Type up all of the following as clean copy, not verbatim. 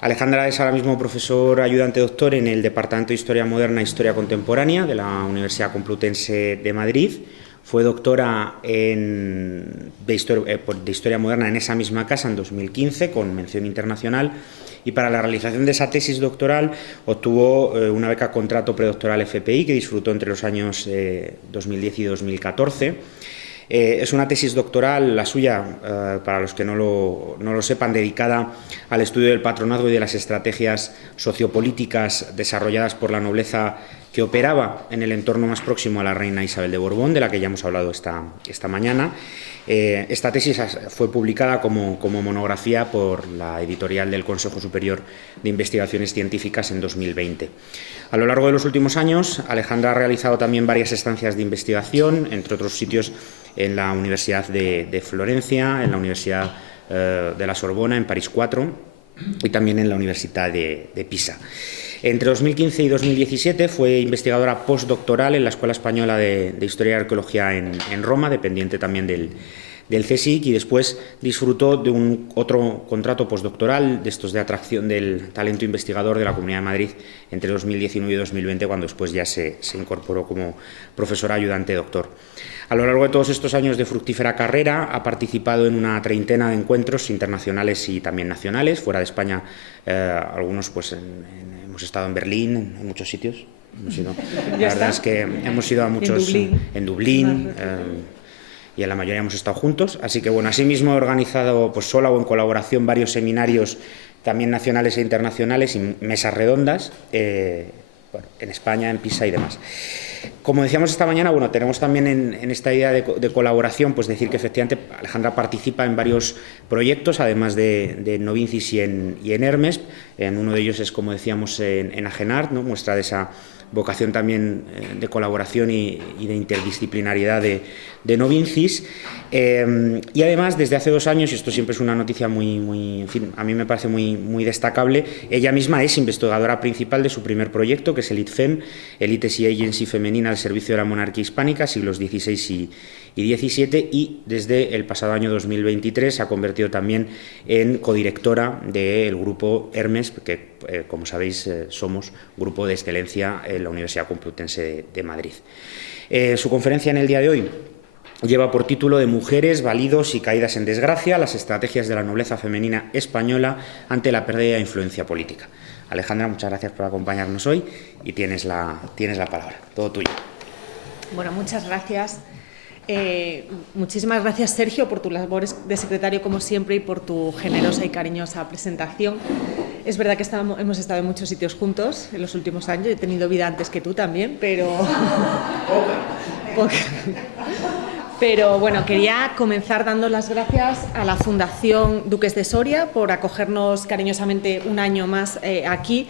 Alejandra es ahora mismo profesor ayudante doctor en el Departamento de Historia Moderna e Historia Contemporánea de la Universidad Complutense de Madrid. Fue doctora de Historia Moderna en esa misma casa en 2015 con mención internacional, y para la realización de esa tesis doctoral obtuvo una beca contrato predoctoral FPI que disfrutó entre los años 2010 y 2014. Es una tesis doctoral, la suya, para los que no lo sepan, dedicada al estudio del patronazgo y de las estrategias sociopolíticas desarrolladas por la nobleza que operaba en el entorno más próximo a la reina Isabel de Borbón, de la que ya hemos hablado esta mañana. Esta tesis fue publicada como monografía por la editorial del Consejo Superior de Investigaciones Científicas en 2020. A lo largo de los últimos años, Alejandra ha realizado también varias estancias de investigación, entre otros sitios en la Universidad de Florencia, en la Universidad de la Sorbona, en París 4, y también en la Universidad de Pisa. Entre 2015 y 2017 fue investigadora postdoctoral en la Escuela Española de Historia y Arqueología en Roma, dependiente también del CSIC, y después disfrutó de otro contrato postdoctoral de estos de atracción del talento investigador de la Comunidad de Madrid entre 2019 y 2020, cuando después ya se incorporó como profesora ayudante doctor. A lo largo de todos estos años de fructífera carrera ha participado en una treintena de encuentros internacionales y también nacionales. Fuera de España, algunos hemos estado en Berlín, en muchos sitios. La verdad es que hemos ido a muchos en Dublín y en la mayoría hemos estado juntos. Así que, bueno, asimismo he organizado sola o en colaboración varios seminarios también nacionales e internacionales y mesas redondas en España, en Pisa y demás. Como decíamos esta mañana, tenemos también en esta idea de colaboración, decir que efectivamente Alejandra participa en varios proyectos, además de Novincis y en Hermes. En uno de ellos es, como decíamos, en Agenart, ¿no? Muestra de esa vocación también de colaboración y de interdisciplinariedad de Novincis. Y además, desde hace 2 años, y esto siempre es una noticia en fin, a mí me parece muy destacable, ella misma es investigadora principal de su primer proyecto, que es el ITFEM, el ITES Agency Femenina al Servicio de la Monarquía Hispánica, siglos XVI y XVII, y desde el pasado año 2023 se ha convertido también en codirectora del grupo Hermes, que, como sabéis, somos grupo de excelencia en la Universidad Complutense de Madrid. Su conferencia en el día de hoy lleva por título de Mujeres, validos y caídas en desgracia, las estrategias de la nobleza femenina española ante la pérdida de influencia política. Alejandra, muchas gracias por acompañarnos hoy y tienes la palabra. Todo tuyo. Bueno, muchas gracias. Muchísimas gracias, Sergio, por tus labores de secretario, como siempre, y por tu generosa y cariñosa presentación. Es verdad que hemos estado en muchos sitios juntos en los últimos años. He tenido vida antes que tú también, pero... Pero bueno, quería comenzar dando las gracias a la Fundación Duques de Soria por acogernos cariñosamente un año más aquí,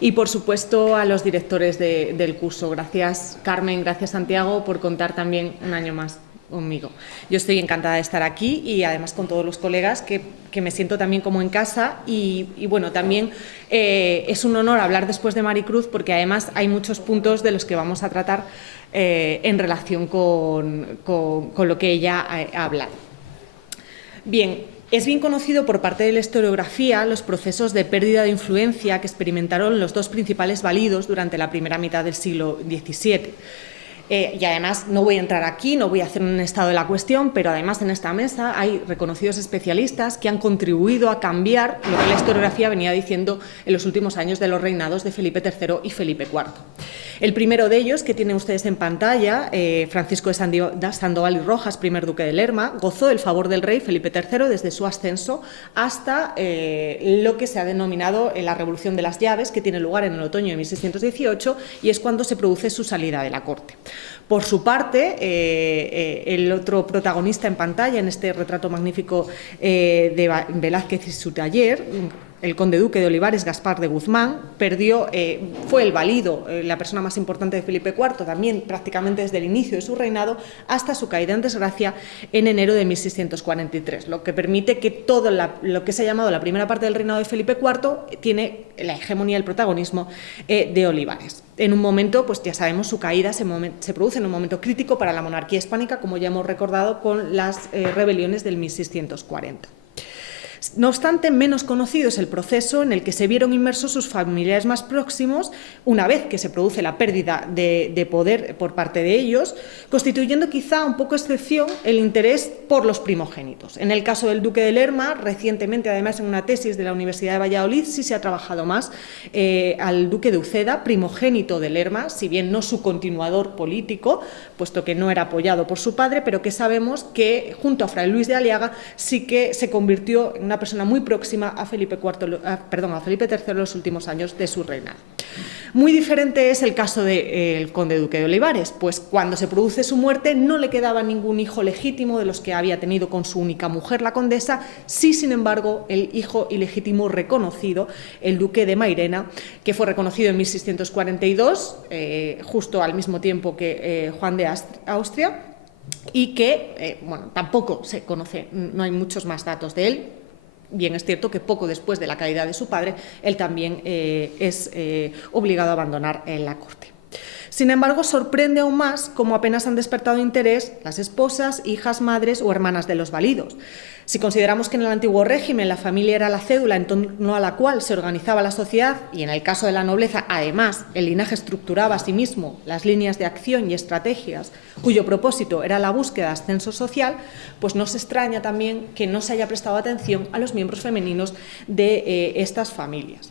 y por supuesto a los directores del curso. Gracias, Carmen, gracias, Santiago, por contar también un año más conmigo. Yo estoy encantada de estar aquí y además con todos los colegas que me siento también como en casa, y bueno, también es un honor hablar después de Maricruz, porque además hay muchos puntos de los que vamos a tratar en relación con lo que ella ha hablado. Bien, es bien conocido por parte de la historiografía los procesos de pérdida de influencia que experimentaron los 2 principales válidos durante la primera mitad del siglo XVII. Y además no voy a entrar aquí, no voy a hacer un estado de la cuestión, pero además en esta mesa hay reconocidos especialistas que han contribuido a cambiar lo que la historiografía venía diciendo en los últimos años de los reinados de Felipe III y Felipe IV. El primero de ellos, que tienen ustedes en pantalla, Francisco de Sandoval y Rojas, primer duque de Lerma, gozó del favor del rey Felipe III desde su ascenso hasta lo que se ha denominado la Revolución de las Llaves, que tiene lugar en el otoño de 1618, y es cuando se produce su salida de la corte. Por su parte, el otro protagonista en pantalla, en este retrato magnífico de Velázquez y su taller, el conde duque de Olivares, Gaspar de Guzmán, fue el valido, la persona más importante de Felipe IV, también prácticamente desde el inicio de su reinado hasta su caída en desgracia en enero de 1643, lo que permite que todo lo que se ha llamado la primera parte del reinado de Felipe IV tiene la hegemonía, el protagonismo de Olivares. En un momento, pues ya sabemos, su caída se produce en un momento crítico para la monarquía hispánica, como ya hemos recordado con las rebeliones del 1640. No obstante, menos conocido es el proceso en el que se vieron inmersos sus familiares más próximos una vez que se produce la pérdida de poder por parte de ellos, constituyendo quizá un poco excepción el interés por los primogénitos. En el caso del duque de Lerma, recientemente, además en una tesis de la Universidad de Valladolid, sí se ha trabajado más al duque de Uceda, primogénito de Lerma, si bien no su continuador político, puesto que no era apoyado por su padre, pero que sabemos que junto a Fray Luis de Aliaga sí que se convirtió en una persona muy próxima a Felipe III en los últimos años de su reinado. Muy diferente es el caso del conde duque de Olivares, pues cuando se produce su muerte no le quedaba ningún hijo legítimo de los que había tenido con su única mujer, la condesa, sí, sin embargo, el hijo ilegítimo reconocido, el duque de Mairena, que fue reconocido en 1642, justo al mismo tiempo que Juan de Austria, y que, tampoco se conoce, no hay muchos más datos de él. Bien, es cierto que poco después de la caída de su padre, él también es obligado a abandonar la corte. Sin embargo, sorprende aún más cómo apenas han despertado interés las esposas, hijas, madres o hermanas de los validos. Si consideramos que en el antiguo régimen la familia era la cédula en torno a la cual se organizaba la sociedad y en el caso de la nobleza, además, el linaje estructuraba a sí mismo las líneas de acción y estrategias cuyo propósito era la búsqueda de ascenso social, pues no se extraña también que no se haya prestado atención a los miembros femeninos de estas familias.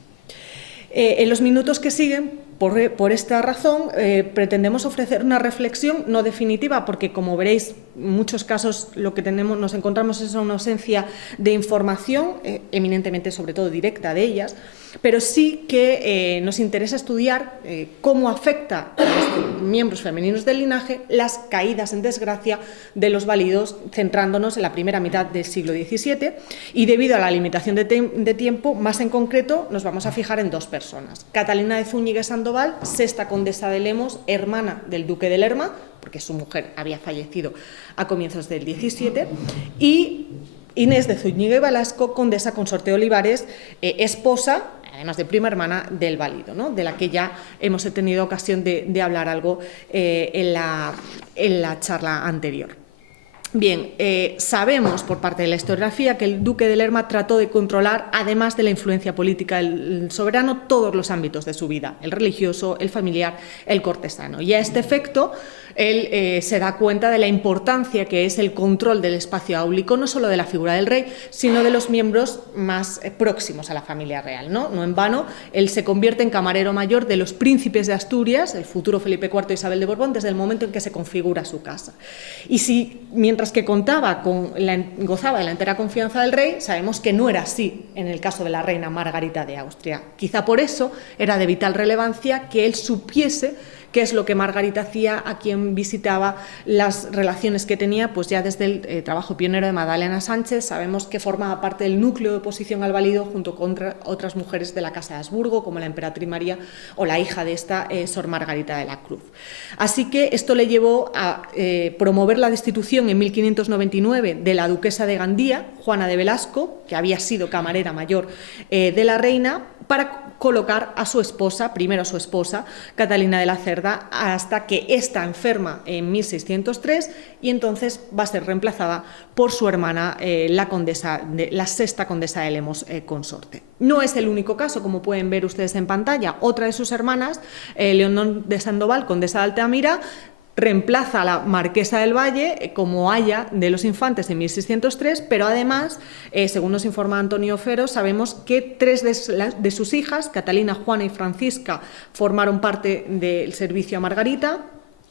En los minutos que siguen, por esta razón, pretendemos ofrecer una reflexión no definitiva, porque, como veréis, en muchos casos lo que nos encontramos es una ausencia de información, eminentemente, sobre todo, directa de ellas, pero sí que nos interesa estudiar cómo afecta a los miembros femeninos del linaje las caídas en desgracia de los válidos, centrándonos en la primera mitad del siglo XVII, y debido a la limitación de tiempo, más en concreto, nos vamos a fijar en dos personas: Catalina de Zúñiga y Sandoval, sexta condesa de Lemos, hermana del duque de Lerma, porque su mujer había fallecido a comienzos del XVII, y Inés de Zúñiga y Velasco, condesa consorte de Olivares, esposa, además de prima hermana, del válido, ¿no?, de la que ya hemos tenido ocasión de hablar algo en la charla anterior. Bien, sabemos por parte de la historiografía que el duque de Lerma trató de controlar, además de la influencia política del soberano, todos los ámbitos de su vida: el religioso, el familiar, el cortesano. Y a este efecto, él se da cuenta de la importancia que es el control del espacio áulico, no solo de la figura del rey, sino de los miembros más próximos a la familia real, ¿no? No en vano, él se convierte en camarero mayor de los príncipes de Asturias, el futuro Felipe IV y Isabel de Borbón, desde el momento en que se configura su casa. Y si, mientras que gozaba de la entera confianza del rey, sabemos que no era así en el caso de la reina Margarita de Austria. Quizá por eso era de vital relevancia que él supiese qué es lo que Margarita hacía, a quien visitaba, las relaciones que tenía, pues ya desde el trabajo pionero de Magdalena Sánchez sabemos que formaba parte del núcleo de oposición al válido junto con otras mujeres de la Casa de Habsburgo, como la emperatriz María o la hija de esta, Sor Margarita de la Cruz. Así que esto le llevó a promover la destitución en 1599 de la duquesa de Gandía, Juana de Velasco, que había sido camarera mayor de la reina, para colocar a su esposa, primero a su esposa, Catalina de la Cerda, hasta que ésta enferma en 1603 y entonces va a ser reemplazada por su hermana, la sexta condesa de Lemos, consorte. No es el único caso, como pueden ver ustedes en pantalla. Otra de sus hermanas, Leonor de Sandoval, condesa de Altamira, reemplaza a la marquesa del Valle como aya de los infantes en 1603, pero además, según nos informa Antonio Fero, sabemos que tres de sus hijas, Catalina, Juana y Francisca, formaron parte del servicio a Margarita.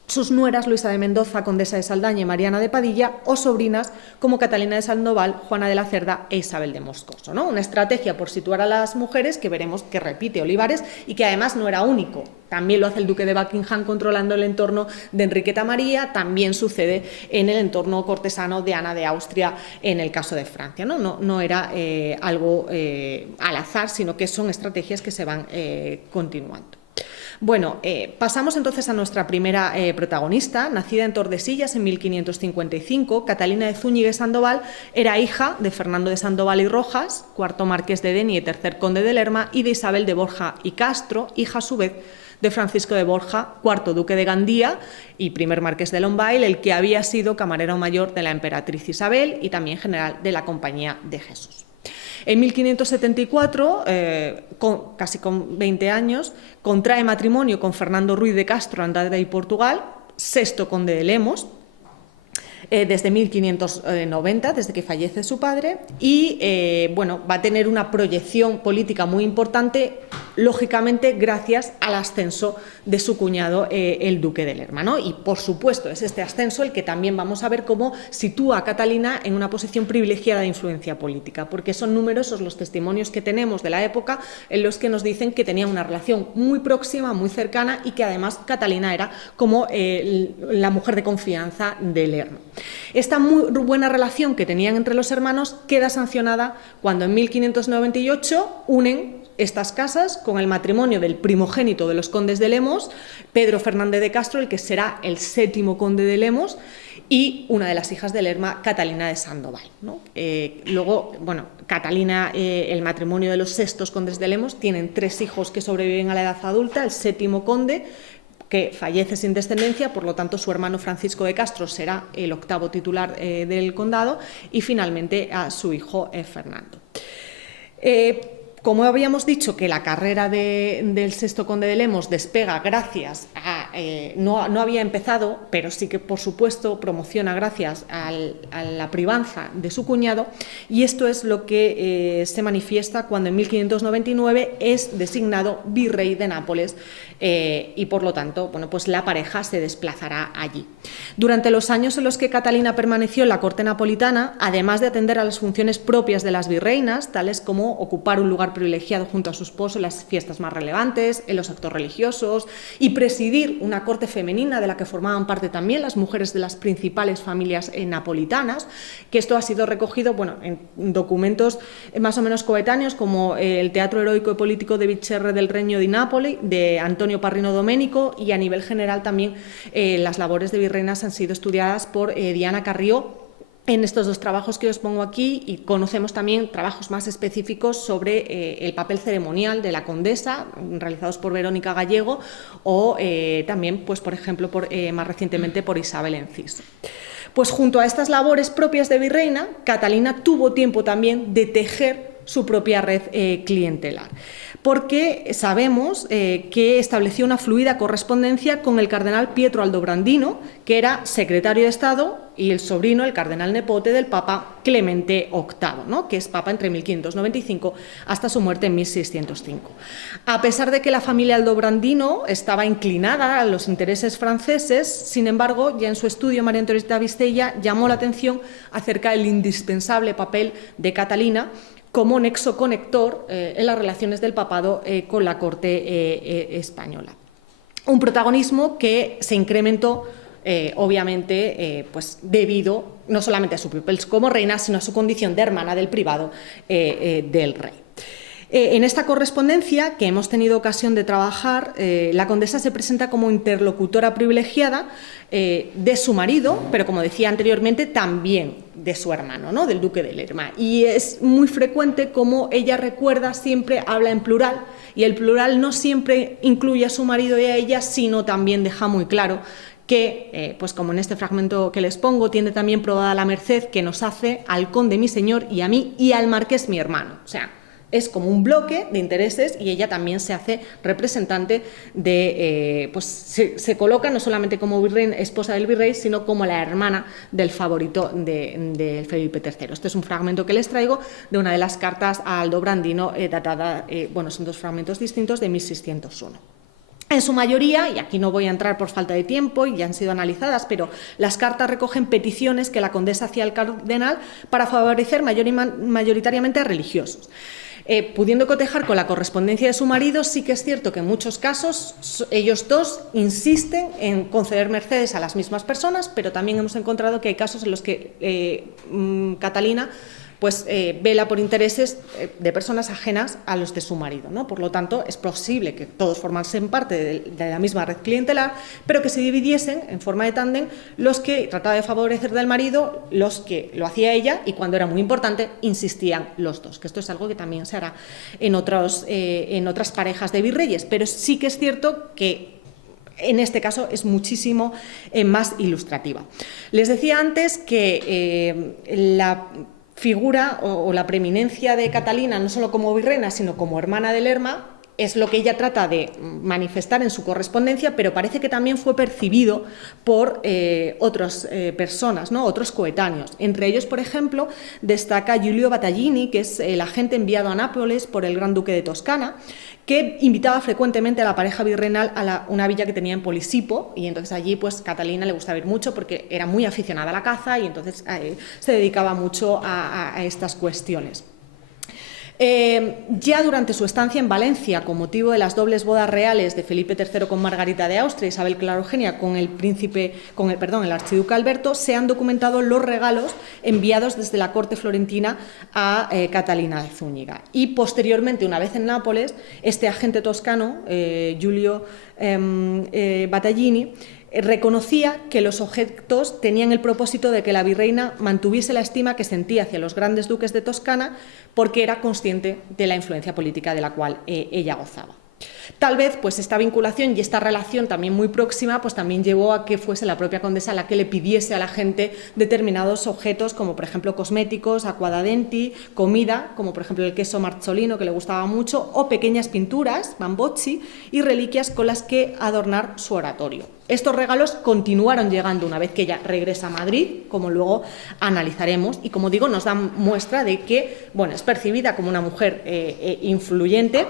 Sus nueras, Luisa de Mendoza, condesa de Saldaña, y Mariana de Padilla, o sobrinas como Catalina de Sandoval, Juana de la Cerda e Isabel de Moscoso, ¿no? Una estrategia por situar a las mujeres que veremos que repite Olivares y que además no era único. También lo hace el duque de Buckingham controlando el entorno de Enriqueta María, también sucede en el entorno cortesano de Ana de Austria en el caso de Francia, ¿no? No era algo al azar, sino que son estrategias que se van continuando. Bueno, pasamos entonces a nuestra primera protagonista. Nacida en Tordesillas en 1555, Catalina de Zúñiga y Sandoval era hija de Fernando de Sandoval y Rojas, cuarto marqués de Denia y tercer conde de Lerma, y de Isabel de Borja y Castro, hija a su vez de Francisco de Borja, cuarto duque de Gandía y primer marqués de Longueil, el que había sido camarero mayor de la emperatriz Isabel y también general de la Compañía de Jesús. En 1574, casi con 20 años, contrae matrimonio con Fernando Ruiz de Castro, Andrade y Portugal, sexto conde de Lemos, desde 1590, desde que fallece su padre, y bueno, va a tener una proyección política muy importante, lógicamente gracias al ascenso de su cuñado, el duque de Lerma, ¿no? Y por supuesto es este ascenso el que también vamos a ver cómo sitúa a Catalina en una posición privilegiada de influencia política, porque son numerosos los testimonios que tenemos de la época en los que nos dicen que tenía una relación muy próxima, muy cercana, y que además Catalina era como la mujer de confianza de Lerma. Esta muy buena relación que tenían entre los hermanos queda sancionada cuando en 1598 unen estas casas con el matrimonio del primogénito de los condes de Lemos, Pedro Fernández de Castro, el que será el séptimo conde de Lemos, y una de las hijas de Lerma, Catalina de Sandoval, ¿no? Luego, bueno, Catalina, el matrimonio de los sextos condes de Lemos, tienen 3 hijos que sobreviven a la edad adulta, el séptimo conde, que fallece sin descendencia, por lo tanto su hermano Francisco de Castro será el octavo titular del condado, y finalmente a su hijo Fernando. Como habíamos dicho que la carrera del sexto conde de Lemos despega gracias a, no había empezado, pero sí que por supuesto promociona gracias a la privanza de su cuñado, y esto es lo que se manifiesta cuando en 1599 es designado virrey de Nápoles, y por lo tanto, bueno, pues la pareja se desplazará allí. Durante los años en los que Catalina permaneció en la corte napolitana, además de atender a las funciones propias de las virreinas, tales como ocupar un lugar privilegiado junto a su esposo en las fiestas más relevantes, en los actos religiosos, y presidir una corte femenina de la que formaban parte también las mujeres de las principales familias napolitanas, que esto ha sido recogido, bueno, en documentos más o menos coetáneos, como el Teatro Heroico y Político de Vicerre del Regno di Nápoli, de Antonio Parrino Domenico, y a nivel general también las labores de virreinas han sido estudiadas por Diana Carrió en estos 2 trabajos que os pongo aquí, y conocemos también trabajos más específicos sobre el papel ceremonial de la condesa, realizados por Verónica Gallego, o también, pues, por ejemplo, más recientemente por Isabel Enciso. Pues junto a estas labores propias de virreina, Catalina tuvo tiempo también de tejer su propia red clientelar, porque sabemos que estableció una fluida correspondencia con el cardenal Pietro Aldobrandino, que era secretario de Estado y el sobrino, el cardenal nepote del Papa Clemente VIII, ¿no?, que es Papa entre 1595 hasta su muerte en 1605. A pesar de que la familia Aldobrandino estaba inclinada a los intereses franceses, sin embargo, ya en su estudio María Antonieta Vistella llamó la atención acerca del indispensable papel de Catalina como nexo conector en las relaciones del papado con la corte española. Un protagonismo que se incrementó, obviamente, pues debido no solamente a su papel como reina, sino a su condición de hermana del privado del rey. En esta correspondencia que hemos tenido ocasión de trabajar, la condesa se presenta como interlocutora privilegiada de su marido, pero como decía anteriormente, también de su hermano, ¿no?, del duque de Lerma. Y es muy frecuente como ella recuerda, siempre habla en plural, y el plural no siempre incluye a su marido y a ella, sino también deja muy claro que, pues como en este fragmento que les pongo, tiene también probada la merced que nos hace al conde mi señor y a mí y al marqués mi hermano. O sea, es como un bloque de intereses, y ella también se hace representante de, pues se coloca no solamente como virrey, esposa del virrey, sino como la hermana del favorito de Felipe III. Este es un fragmento que les traigo de una de las cartas a Aldobrandino, datada, bueno, son 2 fragmentos distintos, de 1601. En su mayoría, y aquí no voy a entrar por falta de tiempo, y ya han sido analizadas, pero las cartas recogen peticiones que la condesa hacía al cardenal para favorecer mayoritariamente a religiosos. Pudiendo cotejar con la correspondencia de su marido, sí que es cierto que en muchos casos ellos dos insisten en conceder mercedes a las mismas personas, pero también hemos encontrado que hay casos en los que Catalina pues vela por intereses de personas ajenas a los de su marido, ¿no? Por lo tanto, es posible que todos formasen parte de la misma red clientelar, pero que se dividiesen en forma de tándem los que trataba de favorecer del marido, los que lo hacía ella, y cuando era muy importante insistían los dos, que esto es algo que también se hará en otras parejas de virreyes, pero sí que es cierto que en este caso es muchísimo más ilustrativa. Les decía antes que la figura o la preeminencia de Catalina, no solo como virreina, sino como hermana de Lerma, es lo que ella trata de manifestar en su correspondencia, pero parece que también fue percibido por otras personas, ¿no? Otros coetáneos. Entre ellos, por ejemplo, destaca Giulio Battaglini, que es el agente enviado a Nápoles por el Gran Duque de Toscana, que invitaba frecuentemente a la pareja virreinal a una villa que tenía en Polisipo, y entonces allí pues Catalina le gustaba ir mucho porque era muy aficionada a la caza y entonces se dedicaba mucho a estas cuestiones. Ya durante su estancia en Valencia, con motivo de las dobles bodas reales de Felipe III con Margarita de Austria y Isabel Clarogenia con el archiduque Alberto, se han documentado los regalos enviados desde la corte florentina a Catalina de Zúñiga. Y posteriormente, una vez en Nápoles, este agente toscano, Giulio Battaglini, reconocía que los objetos tenían el propósito de que la virreina mantuviese la estima que sentía hacia los grandes duques de Toscana, porque era consciente de la influencia política de la cual ella gozaba. Tal vez pues esta vinculación y esta relación también muy próxima pues también llevó a que fuese la propia condesa la que le pidiese a la gente determinados objetos, como por ejemplo cosméticos, aquadadenti, comida, como por ejemplo el queso marzolino, que le gustaba mucho, o pequeñas pinturas, bambocci, y reliquias con las que adornar su oratorio. Estos regalos continuaron llegando una vez que ella regresa a Madrid, como luego analizaremos, y como digo, nos dan muestra de que, bueno, es percibida como una mujer influyente,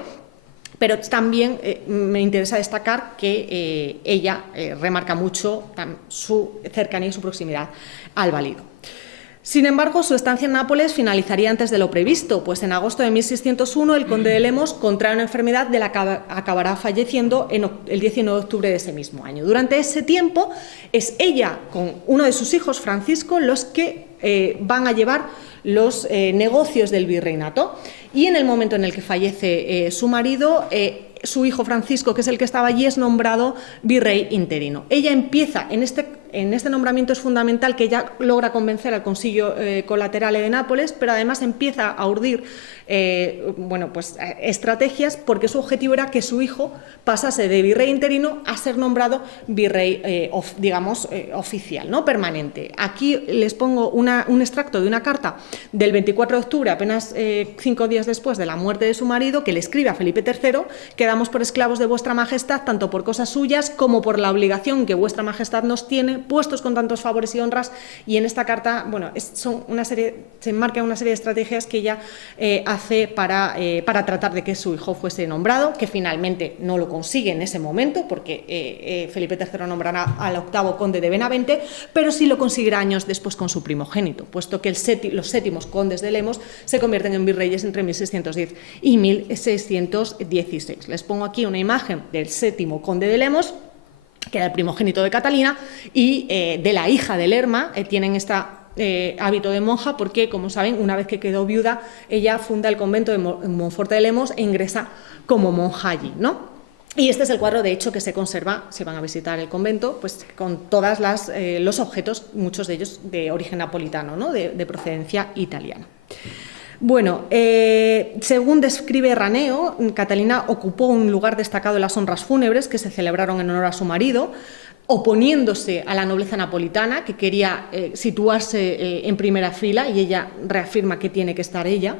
pero también me interesa destacar que ella remarca mucho su cercanía y su proximidad al valido. Sin embargo, su estancia en Nápoles finalizaría antes de lo previsto, pues en agosto de 1601 el conde de Lemos contrae una enfermedad de la que acabará falleciendo el 19 de octubre de ese mismo año. Durante ese tiempo es ella con uno de sus hijos, Francisco, los que van a llevar los negocios del virreinato, y en el momento en el que fallece su marido, su hijo Francisco, que es el que estaba allí, es nombrado virrey interino. Ella empieza, en este nombramiento es fundamental que ella logra convencer al Consiglio Colaterale de Nápoles, pero además empieza a urdir estrategias, porque su objetivo era que su hijo pasase de virrey interino a ser nombrado virrey, oficial, ¿no? Permanente. Aquí les pongo un extracto de una carta del 24 de octubre, apenas 5 días después de la muerte de su marido, que le escribe a Felipe III: quedamos por esclavos de vuestra majestad, tanto por cosas suyas como por la obligación que vuestra majestad nos tiene, puestos con tantos favores y honras. Y en esta carta, bueno, se enmarca una serie de estrategias que ella hace para tratar de que su hijo fuese nombrado, que finalmente no lo consigue en ese momento, porque Felipe III nombrará al octavo conde de Benavente, pero sí lo conseguirá años después con su primogénito, puesto que los séptimos condes de Lemos se convierten en virreyes entre 1610 y 1616. Les pongo aquí una imagen del séptimo conde de Lemos, que era el primogénito de Catalina, y de la hija de Lerma. Tienen hábito de monja porque, como saben, una vez que quedó viuda, ella funda el convento de Monforte de Lemos e ingresa como monja allí, ¿no? Y este es el cuadro, de hecho, que se conserva, si van a visitar el convento, pues con todos los objetos, muchos de ellos de origen napolitano, ¿no? de procedencia italiana. Bueno, según describe Raneo, Catalina ocupó un lugar destacado en las honras fúnebres que se celebraron en honor a su marido, oponiéndose a la nobleza napolitana, que quería situarse en primera fila, y ella reafirma que tiene que estar ella.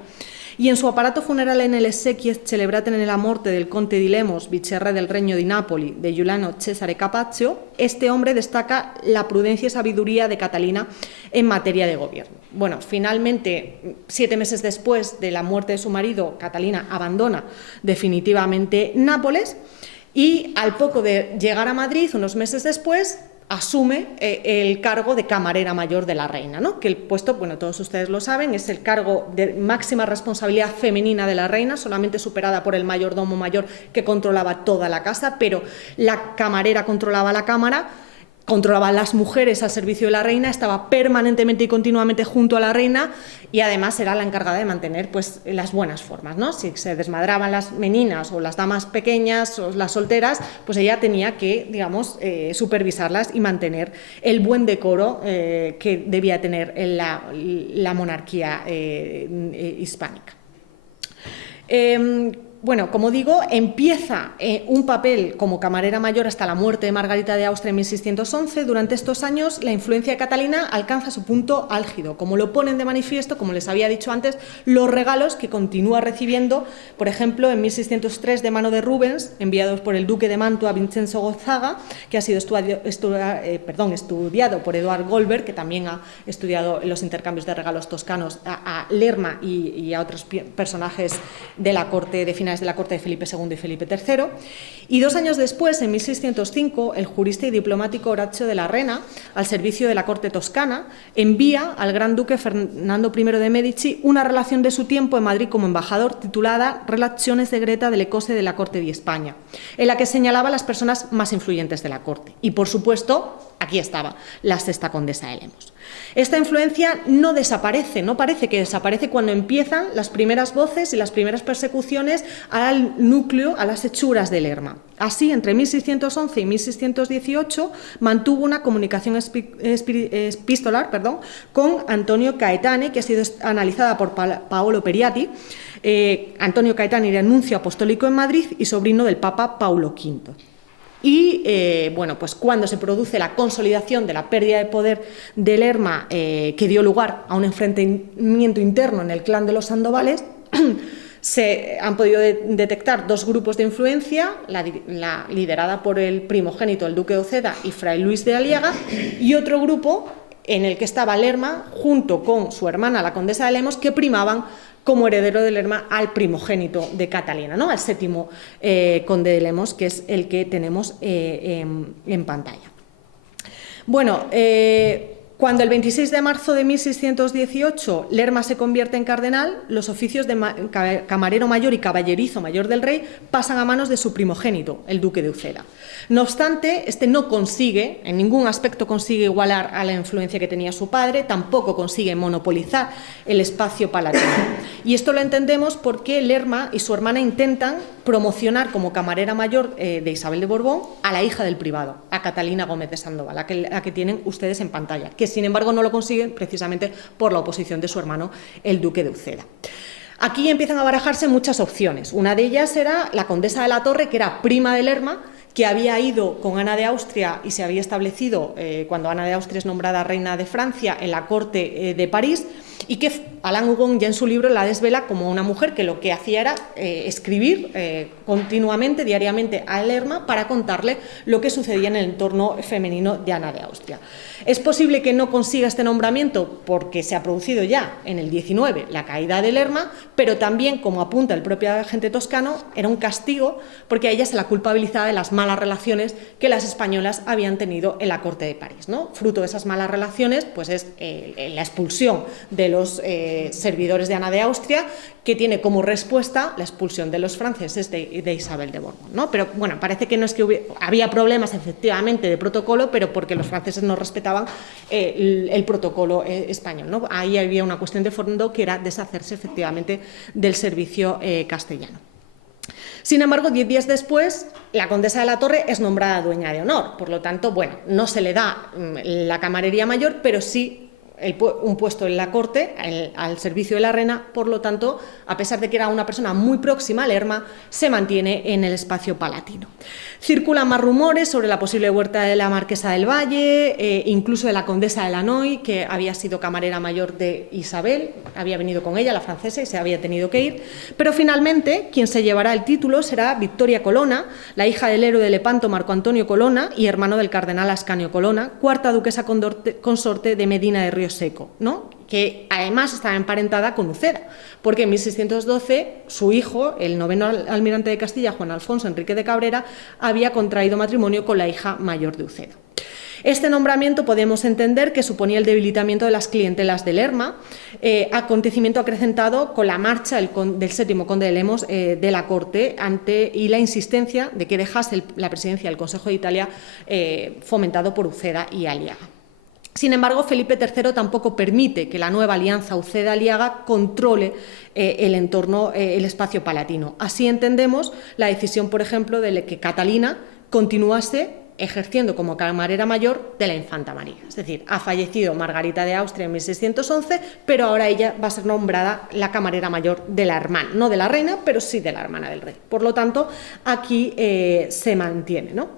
Y en su aparato funeral en el Esequies celebraten nella morte del conte di Lemos, vicerre del Regno di Napoli, de Giuliano Cesare Capaccio, este hombre destaca la prudencia y sabiduría de Catalina en materia de gobierno. Bueno, finalmente, 7 meses después de la muerte de su marido, Catalina abandona definitivamente Nápoles, y al poco de llegar a Madrid, unos meses después, asume el cargo de camarera mayor de la reina, ¿no? Que el puesto, bueno, todos ustedes lo saben, es el cargo de máxima responsabilidad femenina de la reina, solamente superada por el mayordomo mayor, que controlaba toda la casa, pero la camarera controlaba la cámara, controlaba a las mujeres al servicio de la reina, estaba permanentemente y continuamente junto a la reina, y además era la encargada de mantener pues las buenas formas, ¿no? Si se desmadraban las meninas o las damas pequeñas o las solteras, pues ella tenía que, digamos, supervisarlas y mantener el buen decoro que debía tener la monarquía hispánica. bueno, como digo, empieza un papel como camarera mayor hasta la muerte de Margarita de Austria en 1611. Durante estos años, la influencia de Catalina alcanza su punto álgido, como lo ponen de manifiesto, como les había dicho antes, los regalos que continúa recibiendo, por ejemplo, en 1603 de mano de Rubens, enviados por el duque de Mantua, Vincenzo Gonzaga, que ha sido estudiado por Eduard Goldberg, que también ha estudiado los intercambios de regalos toscanos a Lerma y a otros personajes de la corte de finales de la corte de Felipe II y Felipe III. Y 2 años después, en 1605, el jurista y diplomático Horacio de la Rena, al servicio de la corte toscana, envía al gran duque Fernando I de Medici una relación de su tiempo en Madrid como embajador titulada Relaciones de Greta del Ecose de la corte de España, en la que señalaba a las personas más influyentes de la corte. Y, por supuesto, aquí estaba la sexta condesa de Lemos. Esta influencia no desaparece, no parece que desaparece cuando empiezan las primeras voces y las primeras persecuciones al núcleo, a las hechuras de Lerma. Así, entre 1611 y 1618 mantuvo una comunicación epistolar con Antonio Caetani, que ha sido analizada por Paolo Periati. Antonio Caetani era nuncio apostólico en Madrid y sobrino del Papa Paulo V. Y bueno, pues cuando se produce la consolidación de la pérdida de poder de Lerma, que dio lugar a un enfrentamiento interno en el clan de los Sandovales, se han podido detectar 2 grupos de influencia, la liderada por el primogénito, el duque de Uceda y fray Luis de Aliaga, y otro grupo en el que estaba Lerma junto con su hermana, la condesa de Lemos, que primaban como heredero de Lerma al primogénito de Catalina, ¿no? Al 7º conde de Lemos, que es el que tenemos en pantalla. Bueno, cuando el 26 de marzo de 1618 Lerma se convierte en cardenal, los oficios de camarero mayor y caballerizo mayor del rey pasan a manos de su primogénito, el duque de Uceda. No obstante, este no consigue, en ningún aspecto consigue igualar a la influencia que tenía su padre, tampoco consigue monopolizar el espacio palatino. Y esto lo entendemos porque Lerma y su hermana intentan promocionar como camarera mayor de Isabel de Borbón a la hija del privado, a Catalina Gómez de Sandoval, la que tienen ustedes en pantalla, que sin embargo no lo consiguen precisamente por la oposición de su hermano, el duque de Uceda. Aquí empiezan a barajarse muchas opciones. Una de ellas era la condesa de la Torre, que era prima de Lerma, que había ido con Ana de Austria y se había establecido, cuando Ana de Austria es nombrada reina de Francia, en la corte de París, y que Alain Hugon ya en su libro la desvela como una mujer que lo que hacía era escribir continuamente, diariamente a Lerma para contarle lo que sucedía en el entorno femenino de Ana de Austria. Es posible que no consiga este nombramiento porque se ha producido ya en el 19 la caída de Lerma, pero también, como apunta el propio agente toscano, era un castigo porque a ella se la culpabilizaba de las malas relaciones que las españolas habían tenido en la corte de París, ¿no? Fruto de esas malas relaciones pues es la expulsión de los servidores de Ana de Austria, que tiene como respuesta la expulsión de los franceses de Isabel de Borbón, ¿no? Pero bueno, parece que no es que había problemas efectivamente de protocolo, pero porque los franceses no respetaban el protocolo español, ¿no? Ahí había una cuestión de fondo que era deshacerse efectivamente del servicio castellano. Sin embargo, 10 días después, la condesa de la Torre es nombrada dueña de honor, por lo tanto, bueno, no se le da la camarería mayor, pero sí un puesto en la corte, al servicio de la reina. Por lo tanto, a pesar de que era una persona muy próxima a Lerma, se mantiene en el espacio palatino. Circulan más rumores sobre la posible huerta de la marquesa del Valle, incluso de la condesa de Lannoy, que había sido camarera mayor de Isabel, había venido con ella, la francesa, y se había tenido que ir, pero finalmente quien se llevará el título será Victoria Colonna, la hija del héroe de Lepanto Marco Antonio Colonna y hermano del cardenal Ascanio Colonna, cuarta duquesa consorte de Medina de Río Seco, ¿no? Que además estaba emparentada con Uceda, porque en 1612 su hijo, el noveno almirante de Castilla, Juan Alfonso Enrique de Cabrera, había contraído matrimonio con la hija mayor de Uceda. Este nombramiento podemos entender que suponía el debilitamiento de las clientelas de Lerma, acontecimiento acrecentado con la marcha del 7º conde de Lemos de la corte y la insistencia de que dejase la presidencia del Consejo de Italia, fomentado por Uceda y Aliaga. Sin embargo, Felipe III tampoco permite que la nueva alianza Uceda-Aliaga controle el entorno, el espacio palatino. Así entendemos la decisión, por ejemplo, de que Catalina continuase ejerciendo como camarera mayor de la infanta María. Es decir, ha fallecido Margarita de Austria en 1611, pero ahora ella va a ser nombrada la camarera mayor de la hermana, no de la reina, pero sí de la hermana del rey. Por lo tanto, aquí se mantiene, ¿no?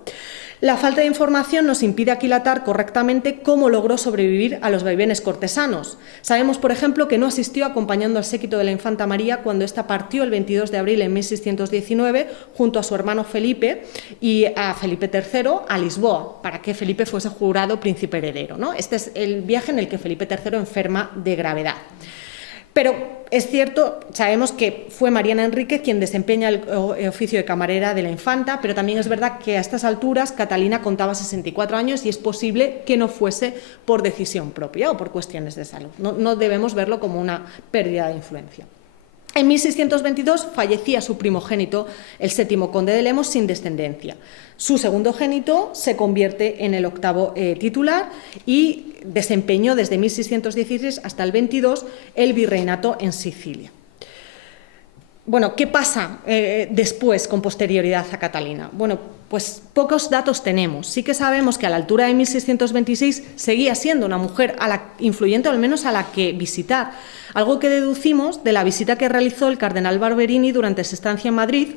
La falta de información nos impide aquilatar correctamente cómo logró sobrevivir a los vaivenes cortesanos. Sabemos, por ejemplo, que no asistió acompañando al séquito de la infanta María cuando ésta partió el 22 de abril en 1619 junto a su hermano Felipe y a Felipe III a Lisboa, para que Felipe fuese jurado príncipe heredero, ¿no? Este es el viaje en el que Felipe III enferma de gravedad. Pero es cierto, sabemos que fue Mariana Enríquez quien desempeña el oficio de camarera de la infanta, pero también es verdad que a estas alturas Catalina contaba 64 años y es posible que no fuese por decisión propia o por cuestiones de salud. No debemos verlo como una pérdida de influencia. En 1622 fallecía su primogénito, el séptimo conde de Lemos, sin descendencia. Su segundogénito se convierte en el octavo titular y desempeñó desde 1616 hasta el 22 el virreinato en Sicilia. Bueno, ¿qué pasa después, con posterioridad a Catalina? Bueno, pues pocos datos tenemos. Sí que sabemos que a la altura de 1626 seguía siendo una mujer influyente, o al menos a la que visitar. Algo que deducimos de la visita que realizó el cardenal Barberini durante su estancia en Madrid,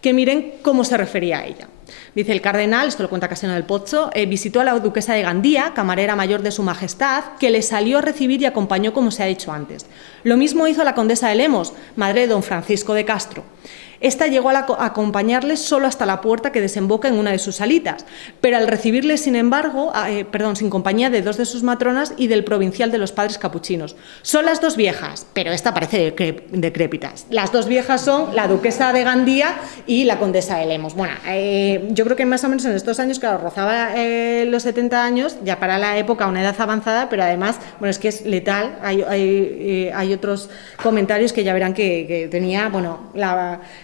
que miren cómo se refería a ella. Dice el cardenal, esto lo cuenta Casiano del Pozzo, visitó a la duquesa de Gandía, camarera mayor de su majestad, que le salió a recibir y acompañó como se ha dicho antes. Lo mismo hizo la condesa de Lemos, madre de don Francisco de Castro. Esta llegó a acompañarles solo hasta la puerta que desemboca en una de sus salitas, pero al recibirles, sin embargo, sin compañía de dos de sus matronas y del provincial de los padres capuchinos. Son las dos viejas, pero esta parece decrépitas. Las dos viejas son la duquesa de Gandía y la condesa de Lemos. Bueno, yo creo que más o menos en estos años, claro, rozaba los 70 años, ya para la época una edad avanzada, pero además, bueno, es que es letal. Hay otros comentarios que ya verán que tenía, bueno,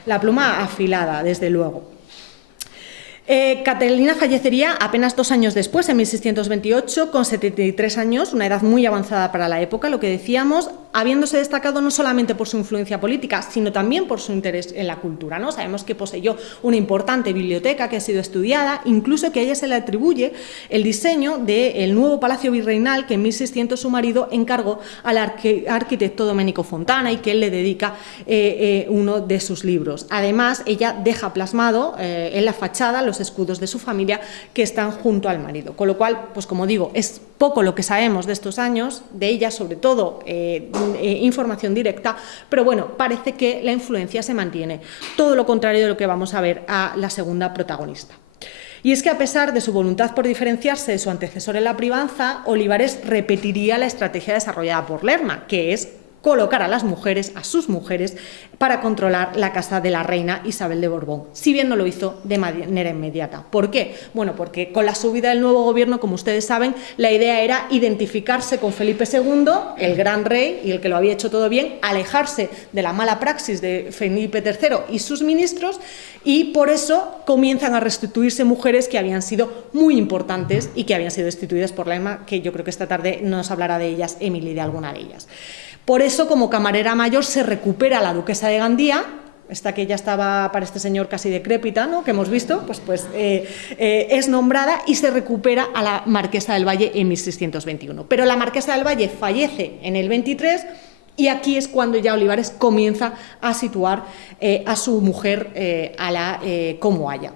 la pluma afilada, desde luego. Catalina fallecería apenas 2 años después, en 1628, con 73 años, una edad muy avanzada para la época, lo que decíamos, habiéndose destacado no solamente por su influencia política, sino también por su interés en la cultura, ¿no? Sabemos que poseyó una importante biblioteca que ha sido estudiada, incluso que a ella se le atribuye el diseño del nuevo palacio virreinal que en 1600 su marido encargó al arquitecto Domenico Fontana y que él le dedica uno de sus libros. Además, ella deja plasmado en la fachada los escudos de su familia que están junto al marido, con lo cual, pues como digo, es poco lo que sabemos de estos años, de ella sobre todo información directa, pero bueno, parece que la influencia se mantiene, todo lo contrario de lo que vamos a ver a la segunda protagonista. Y es que a pesar de su voluntad por diferenciarse de su antecesor en la privanza, Olivares repetiría la estrategia desarrollada por Lerma, que es colocar a las mujeres, a sus mujeres, para controlar la casa de la reina Isabel de Borbón, si bien no lo hizo de manera inmediata. ¿Por qué? Bueno, porque con la subida del nuevo gobierno, como ustedes saben, la idea era identificarse con Felipe II, el gran rey y el que lo había hecho todo bien, alejarse de la mala praxis de Felipe III y sus ministros, y por eso comienzan a restituirse mujeres que habían sido muy importantes y que habían sido destituidas por Lerma, que yo creo que esta tarde nos hablará de ellas Emily, de alguna de ellas. Por eso, como camarera mayor, se recupera la duquesa de Gandía, esta que ya estaba para este señor casi decrépita, ¿no?, que hemos visto, es nombrada y se recupera a la marquesa del Valle en 1621. Pero la marquesa del Valle fallece en el 23 y aquí es cuando ya Olivares comienza a situar a su mujer como haya.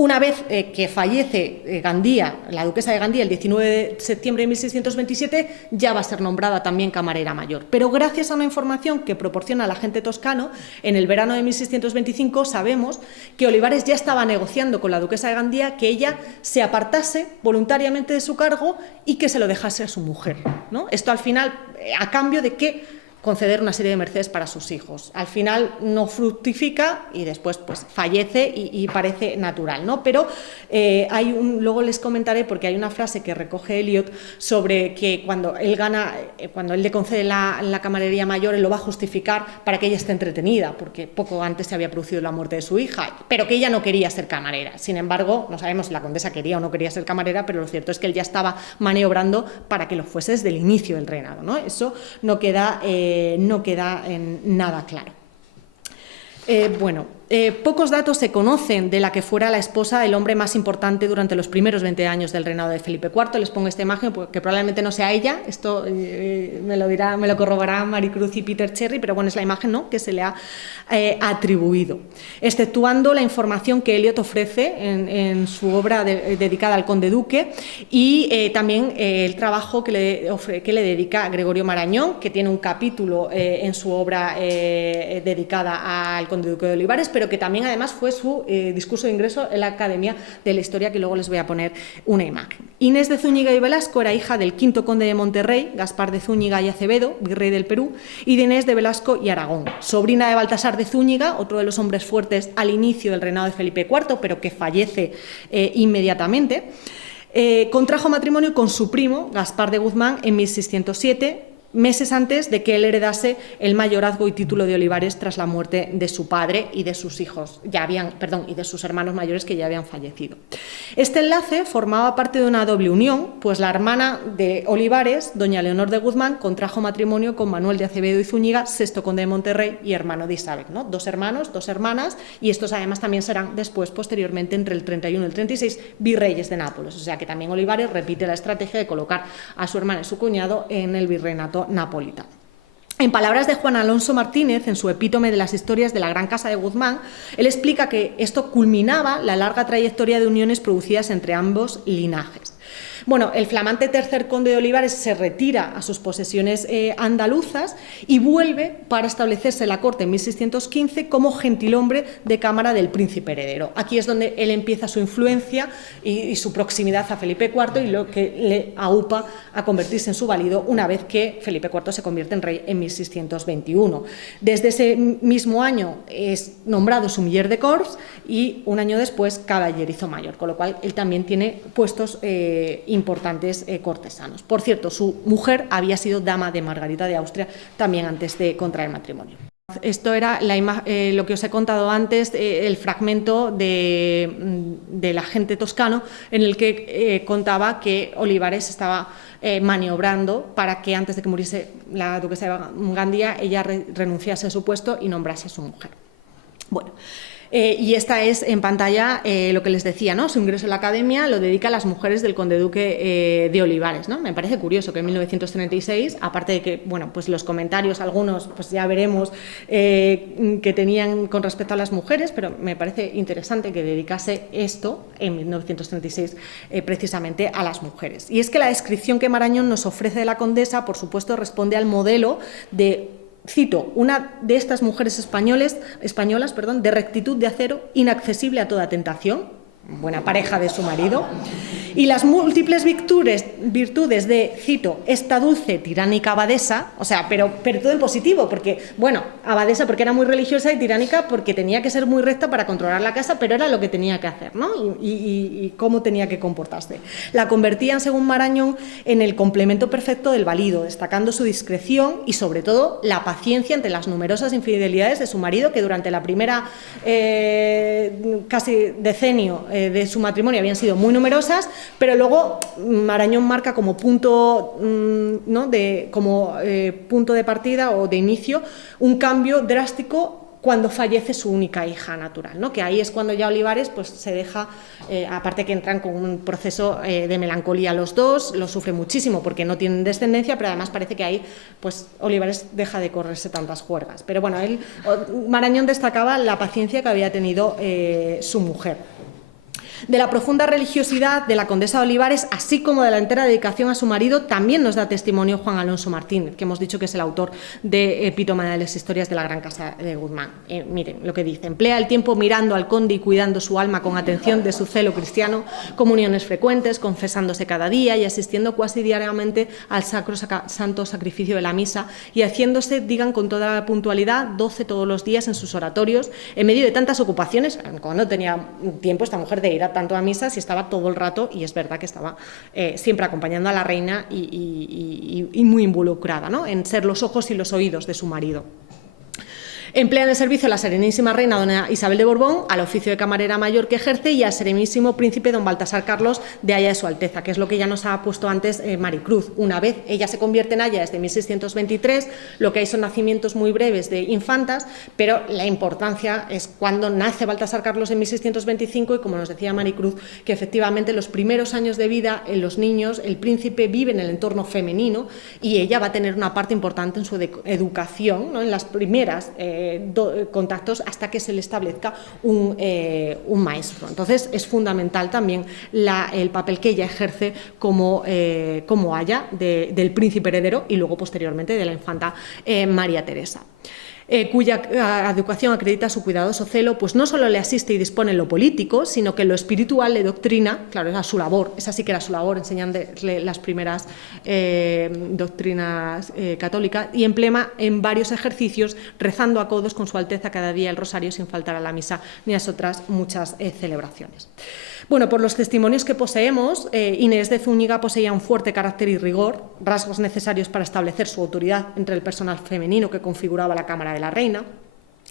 Una vez que fallece Gandía, la duquesa de Gandía, el 19 de septiembre de 1627, ya va a ser nombrada también camarera mayor. Pero gracias a una información que proporciona el agente toscano, en el verano de 1625 sabemos que Olivares ya estaba negociando con la duquesa de Gandía que ella se apartase voluntariamente de su cargo y que se lo dejase a su mujer, ¿no? Esto al final, a cambio de que conceder una serie de mercedes para sus hijos. Al final no fructifica y después pues fallece y parece natural, ¿no? Pero luego les comentaré, porque hay una frase que recoge Eliot sobre que cuando él le concede la camarería mayor, él lo va a justificar para que ella esté entretenida, porque poco antes se había producido la muerte de su hija, pero que ella no quería ser camarera. Sin embargo, no sabemos si la condesa quería o no quería ser camarera, pero lo cierto es que él ya estaba maniobrando para que lo fuese desde el inicio del reinado, ¿no? Eso no queda en nada claro. Pocos datos se conocen de la que fuera la esposa del hombre más importante durante los primeros 20 años del reinado de Felipe IV. Les pongo esta imagen porque probablemente no sea ella, esto me lo corroborará Maricruz y Peter Cherry, pero bueno, es la imagen, ¿no?, que se le ha atribuido, exceptuando la información que Eliot ofrece en su obra dedicada al conde duque y también el trabajo que le dedica a Gregorio Marañón, que tiene un capítulo en su obra dedicada al conde duque de Olivares, pero que también además fue su discurso de ingreso en la Academia de la Historia, que luego les voy a poner una imagen. Inés de Zúñiga y Velasco era hija del quinto conde de Monterrey, Gaspar de Zúñiga y Acevedo, virrey del Perú, y de Inés de Velasco y Aragón, sobrina de Baltasar de Zúñiga, otro de los hombres fuertes al inicio del reinado de Felipe IV, pero que fallece inmediatamente. Contrajo matrimonio con su primo, Gaspar de Guzmán, en 1607, meses antes de que él heredase el mayorazgo y título de Olivares tras la muerte de su padre y de sus hijos, y de sus hermanos mayores que ya habían fallecido. Este enlace formaba parte de una doble unión, pues la hermana de Olivares, doña Leonor de Guzmán, contrajo matrimonio con Manuel de Acevedo y Zúñiga, sexto conde de Monterrey y hermano de Isabel, ¿no? Dos hermanos, dos hermanas, y estos además también serán después, posteriormente, entre el 31 y el 36, virreyes de Nápoles, o sea que también Olivares repite la estrategia de colocar a su hermana y su cuñado en el virreinato napolitano. En palabras de Juan Alonso Martínez, en su epítome de las historias de la Gran Casa de Guzmán, él explica que esto culminaba la larga trayectoria de uniones producidas entre ambos linajes. Bueno, el flamante tercer conde de Olivares se retira a sus posesiones andaluzas y vuelve para establecerse en la corte en 1615 como gentilhombre de cámara del príncipe heredero. Aquí es donde él empieza su influencia y su proximidad a Felipe IV, y lo que le aupa a convertirse en su valido una vez que Felipe IV se convierte en rey en 1621. Desde ese mismo año es nombrado sumiller de corps y un año después caballerizo mayor, con lo cual él también tiene puestos importantes cortesanos. Por cierto, su mujer había sido dama de Margarita de Austria también antes de contraer matrimonio. Esto era lo que os he contado antes, el fragmento del agente toscano en el que contaba que Olivares estaba maniobrando para que antes de que muriese la duquesa de Gandía ella renunciase a su puesto y nombrase a su mujer. Bueno, y esta es en pantalla lo que les decía, ¿no? Su ingreso en la academia lo dedica a las mujeres del conde duque de Olivares, ¿no? Me parece curioso que en 1936, aparte de que, bueno, pues los comentarios, algunos, pues ya veremos que tenían con respecto a las mujeres, pero me parece interesante que dedicase esto en 1936 precisamente a las mujeres. Y es que la descripción que Marañón nos ofrece de la condesa, por supuesto, responde al modelo de, cito, una de estas mujeres españolas, de rectitud de acero, inaccesible a toda tentación, buena pareja de su marido, y las múltiples virtudes de, cito, esta dulce tiránica abadesa, o sea, pero todo en positivo, porque, bueno, abadesa porque era muy religiosa y tiránica porque tenía que ser muy recta para controlar la casa, pero era lo que tenía que hacer, ¿no? Y cómo tenía que comportarse. La convertían, según Marañón, en el complemento perfecto del valido, destacando su discreción y, sobre todo, la paciencia ante las numerosas infidelidades de su marido, que durante la primera casi decenio de su matrimonio habían sido muy numerosas, pero luego Marañón marca como punto, ¿no?, punto de partida o de inicio un cambio drástico cuando fallece su única hija natural, ¿no? Que ahí es cuando ya Olivares pues se deja, aparte que entran con un proceso de melancolía los dos, lo sufre muchísimo porque no tienen descendencia, pero además parece que ahí pues Olivares deja de correrse tantas juergas. Pero bueno, Marañón destacaba la paciencia que había tenido su mujer. De la profunda religiosidad de la condesa de Olivares, así como de la entera dedicación a su marido, también nos da testimonio Juan Alonso Martínez, que hemos dicho que es el autor de Epítome de las historias de la Gran Casa de Guzmán. Miren lo que dice: emplea el tiempo mirando al conde y cuidando su alma con atención de su celo cristiano, comuniones frecuentes, confesándose cada día y asistiendo cuasi diariamente al santo sacrificio de la misa, y haciéndose, digan con toda la puntualidad, 12 todos los días en sus oratorios, en medio de tantas ocupaciones, cuando no tenía tiempo esta mujer de ir tanto a misas, y estaba todo el rato, y es verdad que estaba siempre acompañando a la reina y muy involucrada, ¿no?, en ser los ojos y los oídos de su marido. Emplea en el servicio a la Serenísima Reina doña Isabel de Borbón, al oficio de camarera mayor que ejerce y al Serenísimo Príncipe don Baltasar Carlos de Haya de Su Alteza, que es lo que ya nos ha puesto antes Maricruz. Una vez ella se convierte en Haya desde 1623, lo que hay son nacimientos muy breves de infantas, pero la importancia es cuando nace Baltasar Carlos en 1625 y, como nos decía Maricruz, que efectivamente los primeros años de vida en los niños, el príncipe vive en el entorno femenino y ella va a tener una parte importante en su educación, ¿no? En las primeras contactos hasta que se le establezca un maestro. Entonces es fundamental también el papel que ella ejerce como Haya del príncipe heredero y luego posteriormente de la infanta María Teresa. Cuya educación acredita su cuidadoso celo, pues no solo le asiste y dispone en lo político, sino que en lo espiritual le doctrina, claro, era su labor, esa sí que era su labor, enseñarle las primeras doctrinas católicas, y emplea en varios ejercicios, rezando a codos con su Alteza cada día el rosario sin faltar a la misa ni a las otras muchas celebraciones. Bueno, por los testimonios que poseemos, Inés de Zúñiga poseía un fuerte carácter y rigor, rasgos necesarios para establecer su autoridad entre el personal femenino que configuraba la Cámara de la Reina.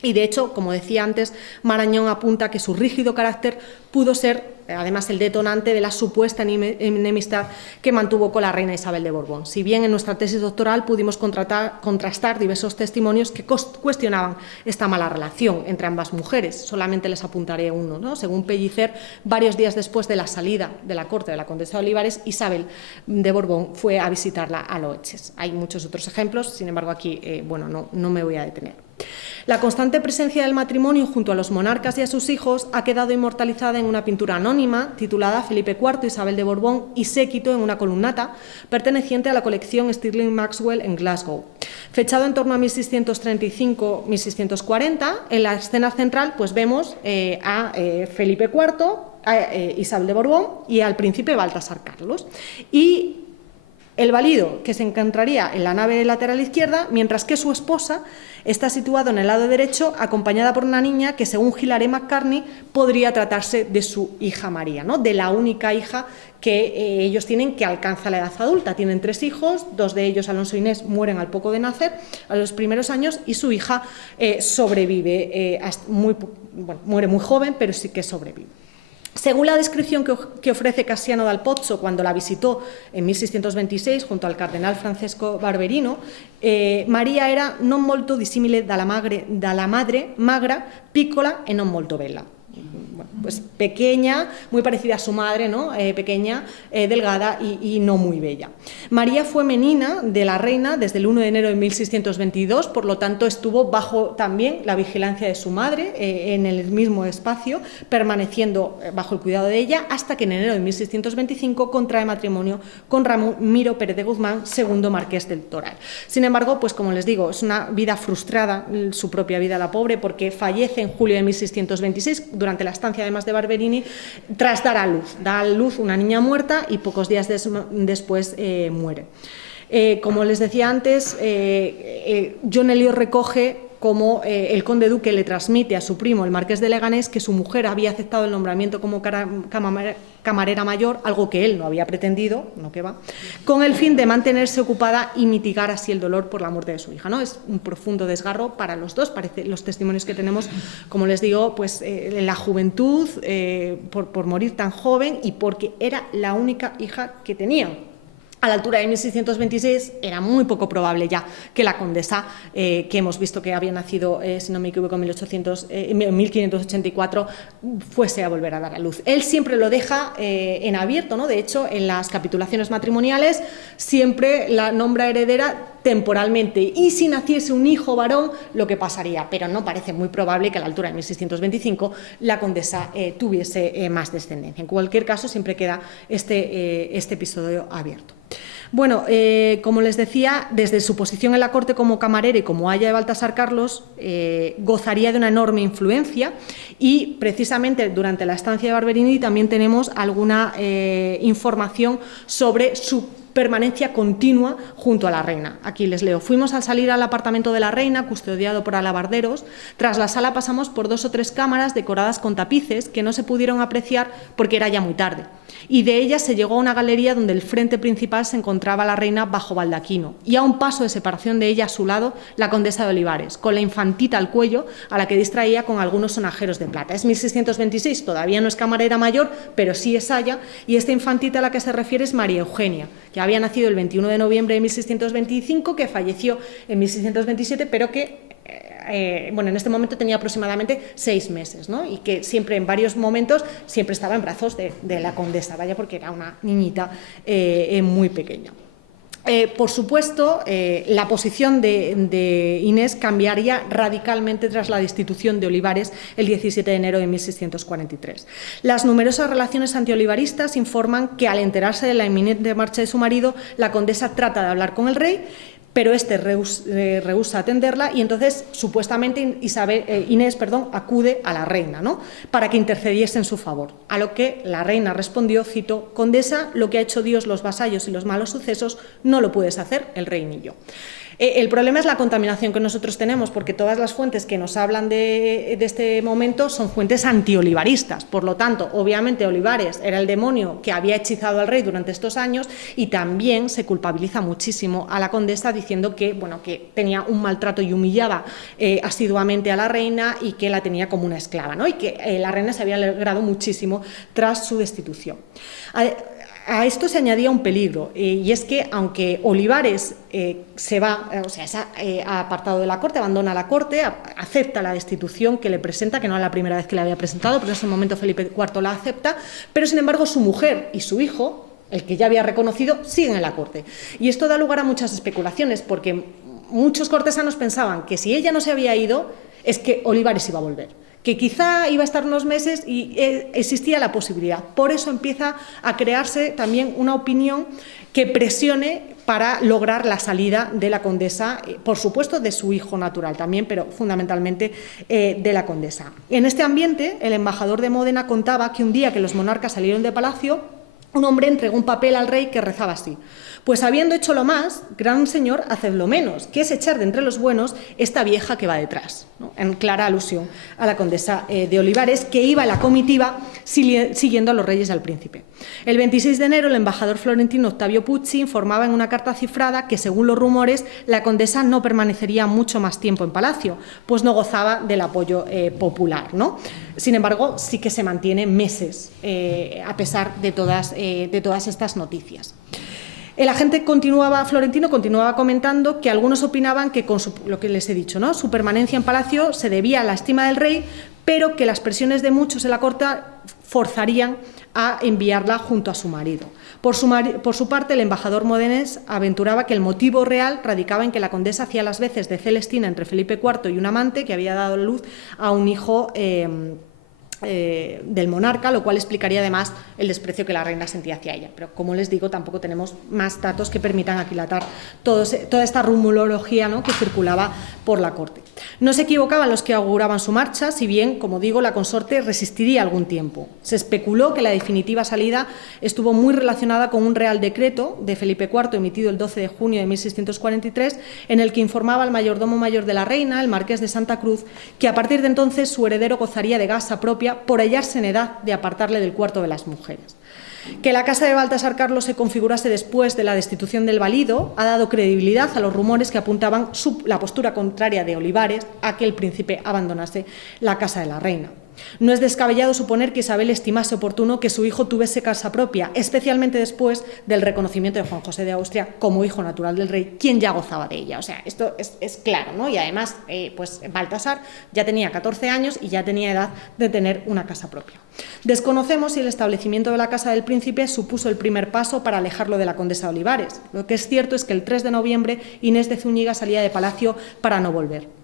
Y de hecho, como decía antes, Marañón apunta que su rígido carácter pudo ser, además, el detonante de la supuesta enemistad que mantuvo con la reina Isabel de Borbón. Si bien en nuestra tesis doctoral pudimos contrastar diversos testimonios que cuestionaban esta mala relación entre ambas mujeres, solamente les apuntaré uno, ¿no? Según Pellicer, varios días después de la salida de la corte de la condesa de Olivares, Isabel de Borbón fue a visitarla a Loeches. Hay muchos otros ejemplos, sin embargo aquí no me voy a detener. La constante presencia del matrimonio junto a los monarcas y a sus hijos ha quedado inmortalizada en una pintura anónima titulada Felipe IV, Isabel de Borbón y séquito en una columnata perteneciente a la colección Stirling Maxwell en Glasgow. Fechado en torno a 1635-1640, en la escena central pues vemos a Felipe IV, a Isabel de Borbón y al príncipe Baltasar Carlos. Y el valido, que se encontraría en la nave lateral izquierda, mientras que su esposa está situada en el lado derecho, acompañada por una niña que, según Hilary McCartney, podría tratarse de su hija María, ¿no? De la única hija que ellos tienen que alcanza la edad adulta. Tienen 3 hijos, 2 de ellos, Alonso e Inés, mueren al poco de nacer, a los primeros años, y su hija sobrevive, muere muy joven, pero sí que sobrevive. Según la descripción que ofrece Cassiano dal Pozzo cuando la visitó en 1626 junto al cardenal Francesco Barberino, María era non molto dissimile dalla madre magra, piccola e non molto bella. Bueno, pues pequeña, muy parecida a su madre, ¿no? Pequeña, delgada y no muy bella. María fue menina de la reina desde el 1 de enero de 1622, por lo tanto estuvo bajo también la vigilancia de su madre en el mismo espacio, permaneciendo bajo el cuidado de ella hasta que en enero de 1625 contrae matrimonio con Ramiro Pérez de Guzmán, segundo marqués del Toral. Sin embargo, pues como les digo, es una vida frustrada, su propia vida la pobre, porque fallece en julio de 1626 durante la estancia además de Barberini, tras dar a luz. Da a luz una niña muerta y pocos días después muere. Como les decía antes, John Eliot recoge como el conde duque le transmite a su primo, el marqués de Leganés, que su mujer había aceptado el nombramiento como camarera mayor, algo que él no había pretendido, no que va, con el fin de mantenerse ocupada y mitigar así el dolor por la muerte de su hija, ¿no? Es un profundo desgarro para los dos, parece los testimonios que tenemos, como les digo, pues la juventud, por morir tan joven y porque era la única hija que tenían. A la altura de 1626 era muy poco probable ya que la condesa, que hemos visto que había nacido, si no me equivoco, en 1584, fuese a volver a dar a luz. Él siempre lo deja en abierto, ¿no? De hecho, en las capitulaciones matrimoniales siempre la nombra heredera temporalmente, y si naciese un hijo varón, lo que pasaría, pero no parece muy probable que a la altura de 1625 la condesa tuviese más descendencia. En cualquier caso, siempre queda este episodio abierto. Bueno, como les decía, desde su posición en la corte como camarera y como Haya de Baltasar Carlos, gozaría de una enorme influencia, y precisamente durante la estancia de Barberini también tenemos alguna información sobre su permanencia continua junto a la reina. Aquí les leo: fuimos al salir al apartamento de la reina, custodiado por alabarderos. Tras la sala pasamos por 2 o 3 cámaras decoradas con tapices que no se pudieron apreciar porque era ya muy tarde, y de ellas se llegó a una galería donde el frente principal se encontraba la reina bajo baldaquino, y a un paso de separación de ella a su lado la condesa de Olivares, con la infantita al cuello, a la que distraía con algunos sonajeros de plata. Es 1626, todavía no es camarera mayor, pero sí es aya, y esta infantita a la que se refiere es María Eugenia, que había nacido el 21 de noviembre de 1625, que falleció en 1627, pero que en este momento tenía aproximadamente 6 meses, ¿no? Y que siempre, en varios momentos, siempre estaba en brazos de la condesa, vaya, porque era una niñita muy pequeña. Por supuesto, la posición de Inés cambiaría radicalmente tras la destitución de Olivares el 17 de enero de 1643. Las numerosas relaciones antiolivaristas informan que, al enterarse de la inminente marcha de su marido, la condesa trata de hablar con el rey, pero este rehúsa atenderla, y entonces supuestamente Inés acude a la reina, ¿no?, para que intercediese en su favor. A lo que la reina respondió, cito: condesa, lo que ha hecho Dios, los vasallos y los malos sucesos no lo puedes hacer el rey ni yo. El problema es la contaminación que nosotros tenemos, porque todas las fuentes que nos hablan de este momento son fuentes antiolivaristas. Por lo tanto, obviamente Olivares era el demonio que había hechizado al rey durante estos años, y también se culpabiliza muchísimo a la condesa diciendo que tenía un maltrato y humillaba asiduamente a la reina, y que la tenía como una esclava, ¿no?, y que la reina se había alegrado muchísimo tras su destitución. A esto se añadía un peligro, y es que, aunque Olivares se va, ha apartado de la corte, abandona la corte, acepta la destitución que le presenta, que no es la primera vez que le había presentado, pero en ese momento Felipe IV la acepta, pero sin embargo su mujer y su hijo, el que ya había reconocido, siguen en la corte. Y esto da lugar a muchas especulaciones, porque muchos cortesanos pensaban que si ella no se había ido, es que Olivares iba a volver, que quizá iba a estar unos meses, y existía la posibilidad. Por eso empieza a crearse también una opinión que presione para lograr la salida de la condesa, por supuesto de su hijo natural también, pero fundamentalmente de la condesa. En este ambiente, el embajador de Módena contaba que un día que los monarcas salieron de palacio, un hombre entregó un papel al rey que rezaba así: pues habiendo hecho lo más, gran señor, haced lo menos, que es echar de entre los buenos esta vieja que va detrás, ¿no?, en clara alusión a la condesa de Olivares, que iba en la comitiva siguiendo a los reyes y al príncipe. El 26 de enero, el embajador florentino Octavio Pucci informaba en una carta cifrada que, según los rumores, la condesa no permanecería mucho más tiempo en palacio, pues no gozaba del apoyo popular, ¿no? Sin embargo, sí que se mantiene meses, a pesar de todas estas noticias. El agente florentino continuaba comentando que algunos opinaban que, con lo que les he dicho, ¿no?, su permanencia en palacio se debía a la estima del rey, pero que las presiones de muchos en la corte forzarían a enviarla junto a su marido. Por su parte, el embajador modenés aventuraba que el motivo real radicaba en que la condesa hacía las veces de Celestina entre Felipe IV y un amante que había dado luz a un hijo del monarca, lo cual explicaría además el desprecio que la reina sentía hacia ella. Pero, como les digo, tampoco tenemos más datos que permitan aquilatar toda esta rumorología, ¿no?, que circulaba por la corte. No se equivocaban los que auguraban su marcha, si bien, como digo, la consorte resistiría algún tiempo. Se especuló que la definitiva salida estuvo muy relacionada con un real decreto de Felipe IV emitido el 12 de junio de 1643, en el que informaba al mayordomo mayor de la reina, el marqués de Santa Cruz, que a partir de entonces su heredero gozaría de casa propia por hallarse en edad de apartarle del cuarto de las mujeres. Que la casa de Baltasar Carlos se configurase después de la destitución del valido ha dado credibilidad a los rumores que apuntaban la postura contraria de Olivares a que el príncipe abandonase la casa de la reina. No es descabellado suponer que Isabel estimase oportuno que su hijo tuviese casa propia, especialmente después del reconocimiento de Juan José de Austria como hijo natural del rey, quien ya gozaba de ella. O sea, esto es claro, ¿no? Y además, pues Baltasar ya tenía 14 años y ya tenía edad de tener una casa propia. Desconocemos si el establecimiento de la casa del príncipe supuso el primer paso para alejarlo de la condesa Olivares. Lo que es cierto es que el 3 de noviembre Inés de Zúñiga salía de palacio para no volver.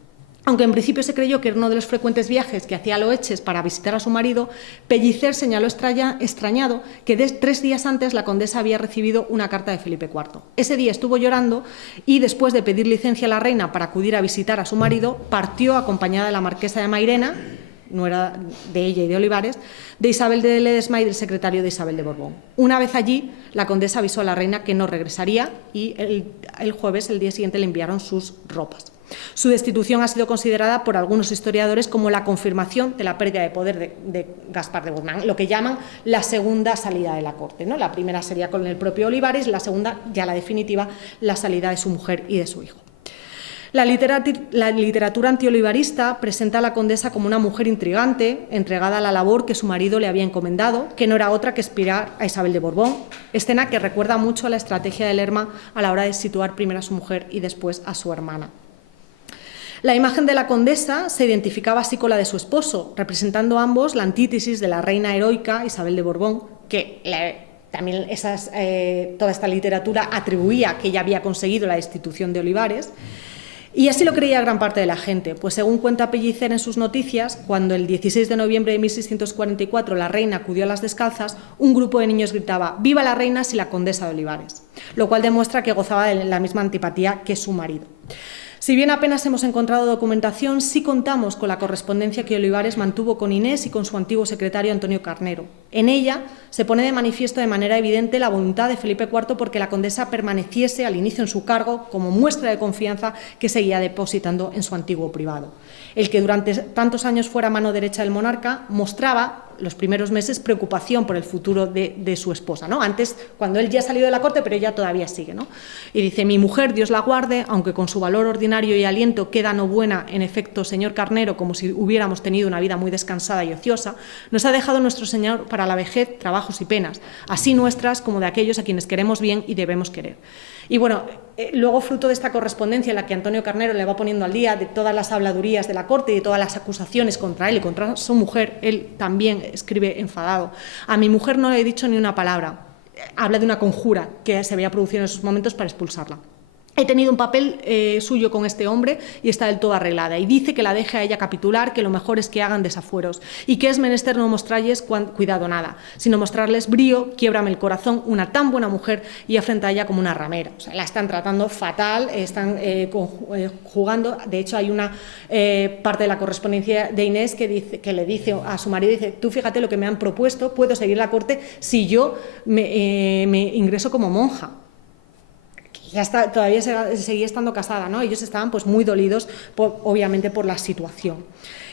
Aunque en principio se creyó que era uno de los frecuentes viajes que hacía a Loeches para visitar a su marido, Pellicer señaló extrañado que 3 días antes la condesa había recibido una carta de Felipe IV. Ese día estuvo llorando y, después de pedir licencia a la reina para acudir a visitar a su marido, partió acompañada de la marquesa de Mairena, nuera de ella y de Olivares, de Isabel de Ledesma y del secretario de Isabel de Borbón. Una vez allí, la condesa avisó a la reina que no regresaría y el jueves, el día siguiente, le enviaron sus ropas. Su destitución ha sido considerada por algunos historiadores como la confirmación de la pérdida de poder de Gaspar de Borbón, lo que llaman la segunda salida de la corte, ¿no? La primera sería con el propio Olivares, la segunda, ya la definitiva, la salida de su mujer y de su hijo. La literatura antiolivarista presenta a la condesa como una mujer intrigante, entregada a la labor que su marido le había encomendado, que no era otra que espiar a Isabel de Borbón, escena que recuerda mucho a la estrategia de Lerma a la hora de situar primero a su mujer y después a su hermana. La imagen de la condesa se identificaba así con la de su esposo, representando ambos la antítesis de la reina heroica Isabel de Borbón, que también toda esta literatura atribuía que ella había conseguido la destitución de Olivares. Y así lo creía gran parte de la gente, pues según cuenta Pellicer en sus noticias, cuando el 16 de noviembre de 1644 la reina acudió a las descalzas, un grupo de niños gritaba «¡Viva la reina y la condesa de Olivares!», lo cual demuestra que gozaba de la misma antipatía que su marido. Si bien apenas hemos encontrado documentación, sí contamos con la correspondencia que Olivares mantuvo con Inés y con su antiguo secretario Antonio Carnero. En ella se pone de manifiesto de manera evidente la voluntad de Felipe IV porque la condesa permaneciese al inicio en su cargo como muestra de confianza que seguía depositando en su antiguo privado. El que durante tantos años fuera mano derecha del monarca mostraba los primeros meses preocupación por el futuro de su esposa, ¿no? Antes, cuando él ya ha salido de la corte, pero ella todavía sigue, ¿no? Y dice, mi mujer, Dios la guarde, aunque con su valor ordinario y aliento queda no buena, en efecto, señor Carnero, como si hubiéramos tenido una vida muy descansada y ociosa, nos ha dejado nuestro Señor para la vejez, trabajos y penas, así nuestras como de aquellos a quienes queremos bien y debemos querer. Y bueno, luego fruto de esta correspondencia en la que Antonio Carnero le va poniendo al día de todas las habladurías de la corte y de todas las acusaciones contra él y contra su mujer, él también escribe enfadado. A mi mujer no le he dicho ni una palabra. Habla de una conjura que se había producido en esos momentos para expulsarla. He tenido un papel suyo con este hombre y está del todo arreglada. Y dice que la deje a ella capitular, que lo mejor es que hagan desafueros y que es menester no mostrarles cuidado nada, sino mostrarles brío, quiébrame el corazón, una tan buena mujer y afrenta a ella como una ramera. O sea, la están tratando fatal, están jugando. De hecho, hay una parte de la correspondencia de Inés que le dice a su marido, dice, tú fíjate lo que me han propuesto, puedo seguir la corte si yo me ingreso como monja. Ya está, todavía seguía estando casada, ¿no? Ellos estaban pues muy dolidos, obviamente, por la situación.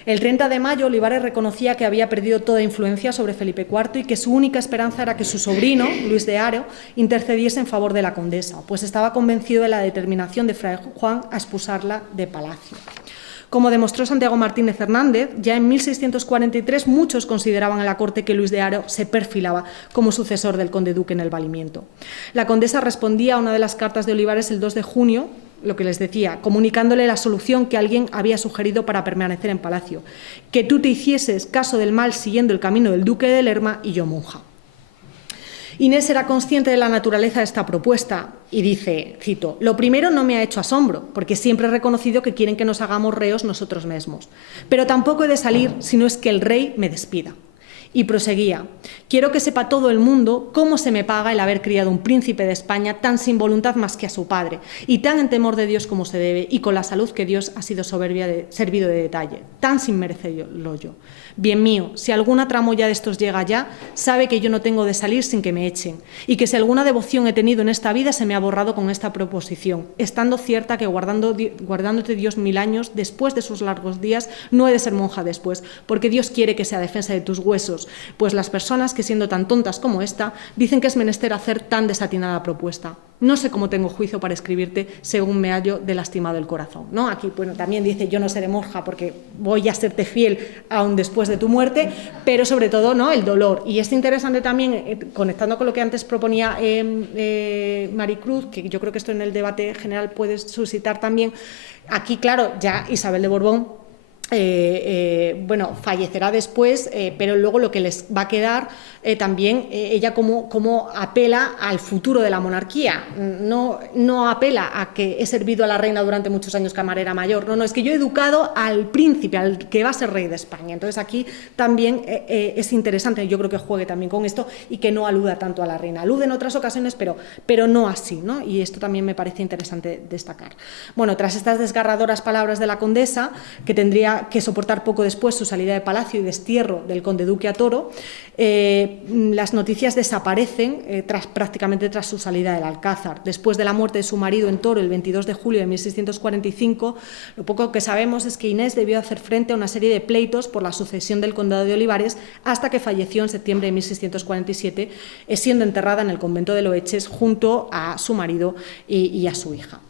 El 30 de mayo, Olivares reconocía que había perdido toda influencia sobre Felipe IV y que su única esperanza era que su sobrino, Luis de Haro, intercediese en favor de la condesa, pues estaba convencido de la determinación de Fray Juan a expulsarla de palacio. Como demostró Santiago Martínez Hernández, ya en 1643 muchos consideraban en la corte que Luis de Haro se perfilaba como sucesor del conde duque en el valimiento. La condesa respondía a una de las cartas de Olivares el 2 de junio, lo que les decía, comunicándole la solución que alguien había sugerido para permanecer en palacio, que tú te hicieses caso del mal siguiendo el camino del duque de Lerma y yo monja. Inés era consciente de la naturaleza de esta propuesta y dice, cito, lo primero no me ha hecho asombro, porque siempre he reconocido que quieren que nos hagamos reos nosotros mismos, pero tampoco he de salir si no es que el rey me despida. Y proseguía, quiero que sepa todo el mundo cómo se me paga el haber criado un príncipe de España tan sin voluntad más que a su padre, y tan en temor de Dios como se debe, y con la salud que Dios ha sido servido de detalle, tan sin merecerlo yo. Bien mío, si alguna tramoya de estos llega ya, sabe que yo no tengo de salir sin que me echen, y que si alguna devoción he tenido en esta vida se me ha borrado con esta proposición, estando cierta que guardándote Dios 1000 años, después de sus largos días, no he de ser monja después, porque Dios quiere que sea defensa de tus huesos, pues las personas que siendo tan tontas como esta, dicen que es menester hacer tan desatinada propuesta. No sé cómo tengo juicio para escribirte según me hallo de lastimado el corazón, ¿no? Aquí bueno, también dice yo no seré monja porque voy a serte fiel aún después de tu muerte, pero sobre todo, ¿no?, el dolor. Y es interesante también, conectando con lo que antes proponía Maricruz, que yo creo que esto en el debate general puede suscitar también, aquí claro, ya Isabel de Borbón bueno, fallecerá después, pero luego lo que les va a quedar también, ella como apela al futuro de la monarquía, no apela a que he servido a la reina durante muchos años camarera mayor, no, es que yo he educado al príncipe, al que va a ser rey de España. Entonces aquí también es interesante, yo creo que juegue también con esto y que no aluda tanto a la reina, alude en otras ocasiones, pero no así, ¿no? Y esto también me parece interesante destacar. Bueno, tras estas desgarradoras palabras de la condesa, que tendría tendría que soportar poco después su salida de palacio y destierro del conde duque a Toro, las noticias desaparecen prácticamente tras su salida del Alcázar. Después de la muerte de su marido en Toro el 22 de julio de 1645, lo poco que sabemos es que Inés debió hacer frente a una serie de pleitos por la sucesión del condado de Olivares hasta que falleció en septiembre de 1647, siendo enterrada en el convento de Loeches junto a su marido y a su hija.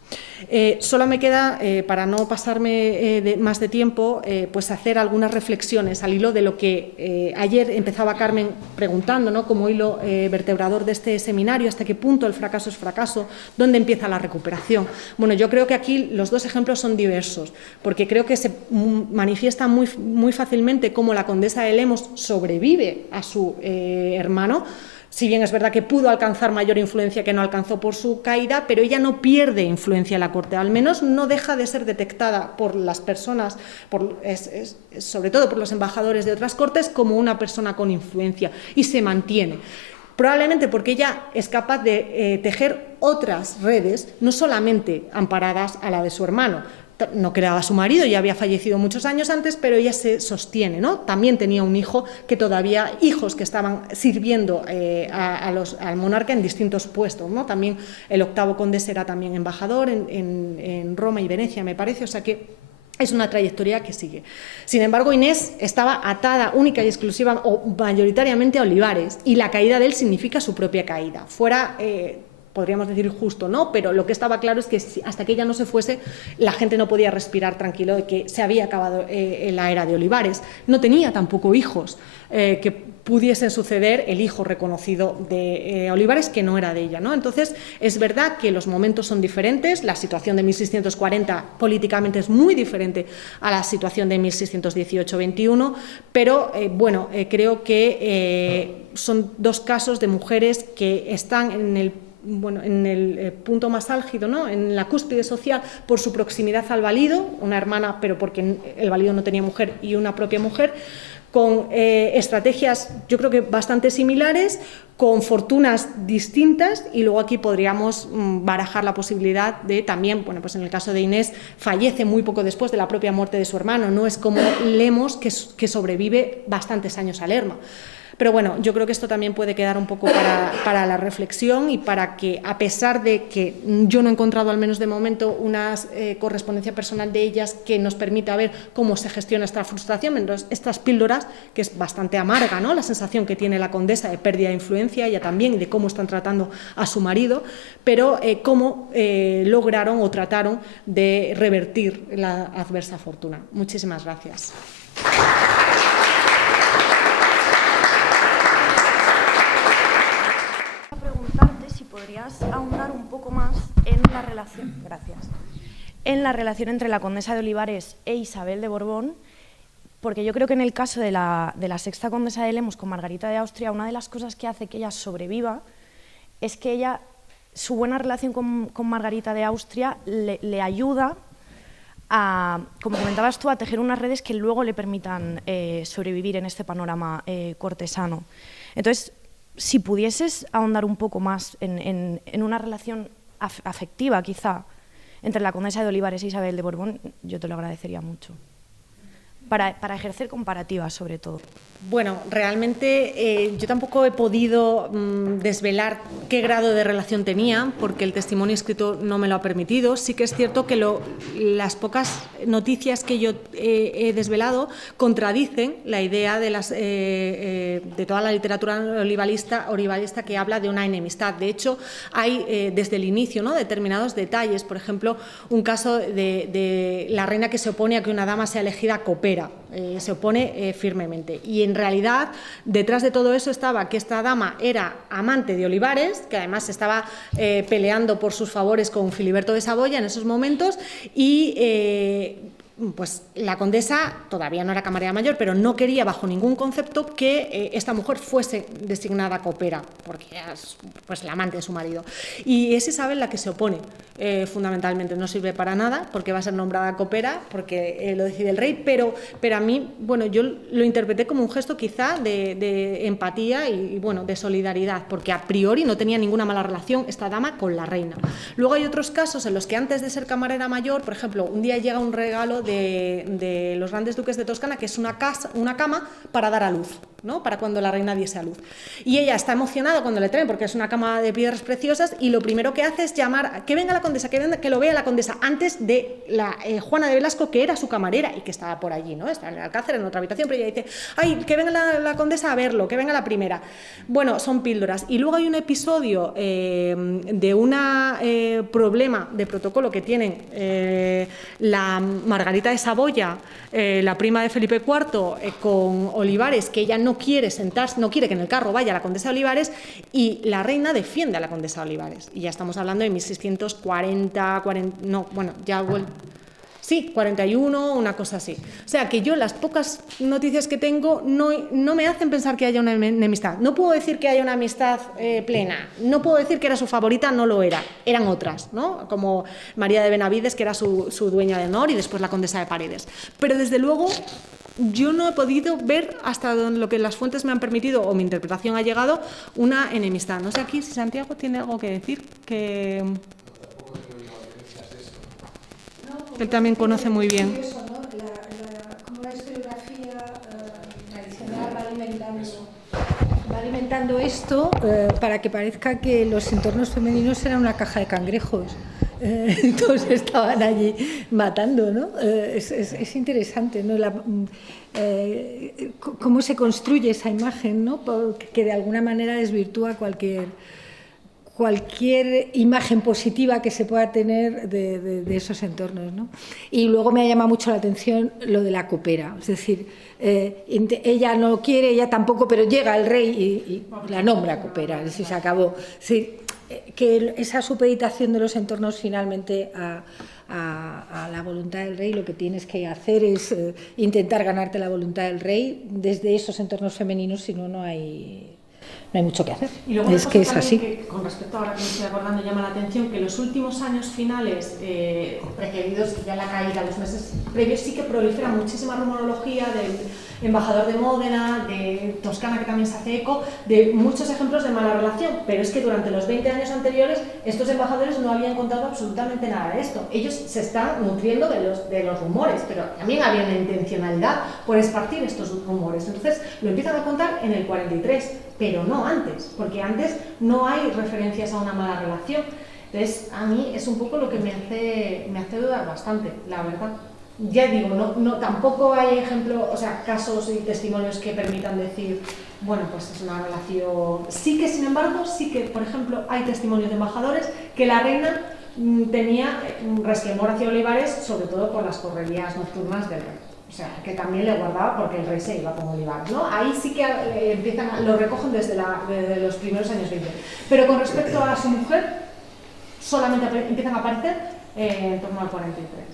Solo me queda, para no pasarme más de tiempo, pues hacer algunas reflexiones al hilo de lo que ayer empezaba Carmen preguntando, ¿no?, como hilo vertebrador de este seminario, hasta qué punto el fracaso es fracaso, dónde empieza la recuperación. Bueno, yo creo que aquí los dos ejemplos son diversos, porque creo que se manifiesta muy fácilmente cómo la condesa de Lemos sobrevive a su hermano. Si bien es verdad que pudo alcanzar mayor influencia que no alcanzó por su caída, pero ella no pierde influencia en la corte, al menos no deja de ser detectada por las personas, sobre todo por los embajadores de otras cortes, como una persona con influencia, y se mantiene. Probablemente porque ella es capaz de tejer otras redes, no solamente amparadas a la de su hermano. No quedaba su marido, ya había fallecido muchos años antes, pero ella se sostiene, ¿no? También tenía un hijo hijos que estaban sirviendo al monarca en distintos puestos, ¿no? También el octavo conde será también embajador en Roma y Venecia, me parece, o sea que es una trayectoria que sigue. Sin embargo, Inés estaba atada única y exclusiva o mayoritariamente a Olivares, y la caída de él significa su propia caída. Podríamos decir justo, ¿no? Pero lo que estaba claro es que hasta que ella no se fuese, la gente no podía respirar tranquilo de que se había acabado la era de Olivares. No tenía tampoco hijos que pudiesen suceder el hijo reconocido de Olivares, que no era de ella, ¿no? Entonces, es verdad que los momentos son diferentes, la situación de 1640 políticamente es muy diferente a la situación de 1618-21, pero creo que son dos casos de mujeres que están en el punto más álgido, ¿no?, en la cúspide social, por su proximidad al valido, una hermana, pero porque el valido no tenía mujer, y una propia mujer, con estrategias yo creo que bastante similares, con fortunas distintas, y luego aquí podríamos barajar la posibilidad de también, pues en el caso de Inés, fallece muy poco después de la propia muerte de su hermano, no es como Lemos, que sobrevive bastantes años a Lerma. Pero bueno, yo creo que esto también puede quedar un poco para la reflexión, y para que, a pesar de que yo no he encontrado, al menos de momento, una correspondencia personal de ellas que nos permita ver cómo se gestiona esta frustración, estas píldoras, que es bastante amarga, ¿no?, la sensación que tiene la condesa de pérdida de influencia, ella también, y de cómo están tratando a su marido, pero cómo lograron o trataron de revertir la adversa fortuna. Muchísimas gracias. ¿Podrías ahondar un poco más en la relación, entre la condesa de Olivares e Isabel de Borbón? Porque yo creo que en el caso de la sexta condesa de Lemos con Margarita de Austria, una de las cosas que hace que ella sobreviva es que su buena relación con Margarita de Austria le ayuda a, como comentabas tú, a tejer unas redes que luego le permitan sobrevivir en este panorama cortesano. Entonces, si pudieses ahondar un poco más en una relación afectiva, quizá, entre la condesa de Olivares e Isabel de Borbón, yo te lo agradecería mucho. Para ejercer comparativas, sobre todo. Bueno, realmente yo tampoco he podido desvelar qué grado de relación tenía, porque el testimonio escrito no me lo ha permitido. Sí que es cierto que las pocas noticias que yo he desvelado contradicen la idea de toda la literatura olivarista que habla de una enemistad. De hecho, hay desde el inicio, ¿no?, determinados detalles. Por ejemplo, un caso de la reina que se opone a que una dama sea elegida copera. Se opone firmemente, y en realidad detrás de todo eso estaba que esta dama era amante de Olivares, que además estaba peleando por sus favores con Filiberto de Saboya en esos momentos, y pues la condesa todavía no era camarera mayor, pero no quería bajo ningún concepto que esta mujer fuese designada copera, porque era pues la amante de su marido. Y es Isabel la que se opone, fundamentalmente. No sirve para nada, porque va a ser nombrada copera, porque lo decide el rey, pero a mí, bueno, yo lo interpreté como un gesto quizá de empatía y bueno, de solidaridad, porque a priori no tenía ninguna mala relación esta dama con la reina. Luego hay otros casos en los que antes de ser camarera mayor, por ejemplo, un día llega un regalo de los grandes duques de Toscana, que es una cama para dar a luz, ¿no? Para cuando la reina diese a luz. Y ella está emocionada cuando le traen, porque es una cama de piedras preciosas, y lo primero que hace es llamar, que venga la condesa, que lo vea la condesa, antes de la Juana de Velasco, que era su camarera y que estaba por allí, ¿no? Estaba en el Alcázar, en otra habitación, pero ella dice, ay, que venga la condesa a verlo, que venga la primera. Bueno, son píldoras. Y luego hay un episodio de un problema de protocolo que tienen la Margarita de Saboya, la prima de Felipe IV, con Olivares, que ella no quiere sentarse, no quiere que en el carro vaya la condesa de Olivares, y la reina defiende a la condesa de Olivares. Y ya estamos hablando de 1640, 41, una cosa así. O sea, que yo las pocas noticias que tengo no me hacen pensar que haya una enemistad. No puedo decir que haya una amistad plena. No puedo decir que era su favorita, no lo era. Eran otras, ¿no? Como María de Benavides, que era su dueña de honor, y después la condesa de Paredes. Pero desde luego yo no he podido ver, hasta lo que las fuentes me han permitido o mi interpretación ha llegado, una enemistad. No sé aquí si Santiago tiene algo que decir, que él también conoce muy bien. Eso, ¿no? Como la historiografía tradicional va alimentando esto para que parezca que los entornos femeninos eran una caja de cangrejos. Todos estaban allí matando, ¿no? Es interesante, ¿no? Cómo se construye esa imagen, ¿no? Que de alguna manera desvirtúa cualquier imagen positiva que se pueda tener de esos entornos, ¿no? Y luego me ha llamado mucho la atención lo de la copera, es decir, ella no quiere, ella tampoco, pero llega el rey y la nombra copera, es decir, se acabó. Es decir, que esa supeditación de los entornos finalmente a la voluntad del rey, lo que tienes que hacer es intentar ganarte la voluntad del rey desde esos entornos femeninos, si no, no hay mucho que hacer. Y luego es que es así. Que, con respecto ahora que me estoy acordando, llama la atención que en los últimos años finales, precedidos ya la caída, los meses previos, sí que prolifera muchísima rumorología del embajador de Módena, de Toscana, que también se hace eco, de muchos ejemplos de mala relación, pero es que durante los 20 años anteriores estos embajadores no habían contado absolutamente nada de esto. Ellos se están nutriendo de los rumores, pero también había una intencionalidad por esparcir estos rumores. Entonces lo empiezan a contar en el 43, pero no antes, porque antes no hay referencias a una mala relación. Entonces a mí es un poco lo que me hace dudar bastante, la verdad. Ya digo, no, tampoco hay ejemplos, o sea, casos y testimonios que permitan decir, bueno, pues es una relación. Sí que, sin embargo, por ejemplo, hay testimonios de embajadores que la reina tenía resquemor hacia Olivares, sobre todo por las correrías nocturnas del rey. O sea, que también le guardaba porque el rey se iba con Olivares, ¿no? Ahí sí que lo recogen desde los primeros años 20. Pero con respecto a su mujer, solamente empiezan a aparecer en torno al 43.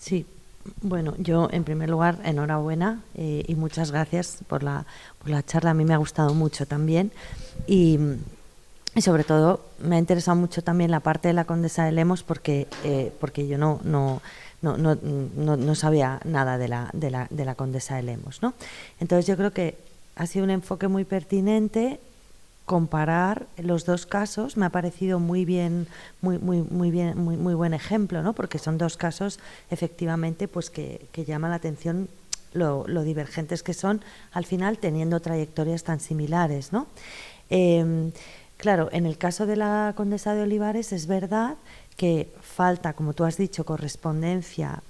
Sí, bueno, yo en primer lugar, enhorabuena y muchas gracias por la charla. A mí me ha gustado mucho también y sobre todo me ha interesado mucho también la parte de la condesa de Lemos porque yo no sabía nada de la condesa de Lemos, ¿no? Entonces yo creo que ha sido un enfoque muy pertinente comparar los dos casos. Me ha parecido muy buen ejemplo, ¿no? Porque son dos casos efectivamente pues que llaman la atención lo divergentes que son, al final teniendo trayectorias tan similares, ¿no? Claro, en el caso de la condesa de Olivares es verdad que falta, como tú has dicho, correspondencia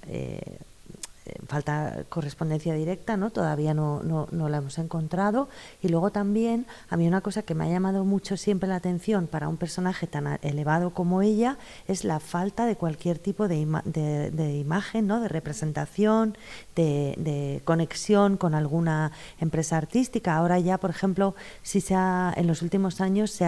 directa, ¿no? Todavía no la hemos encontrado. Y luego también, a mí una cosa que me ha llamado mucho siempre la atención para un personaje tan elevado como ella es la falta de cualquier tipo de imagen, ¿no? De representación, de conexión con alguna empresa artística. Ahora ya, por ejemplo, en los últimos años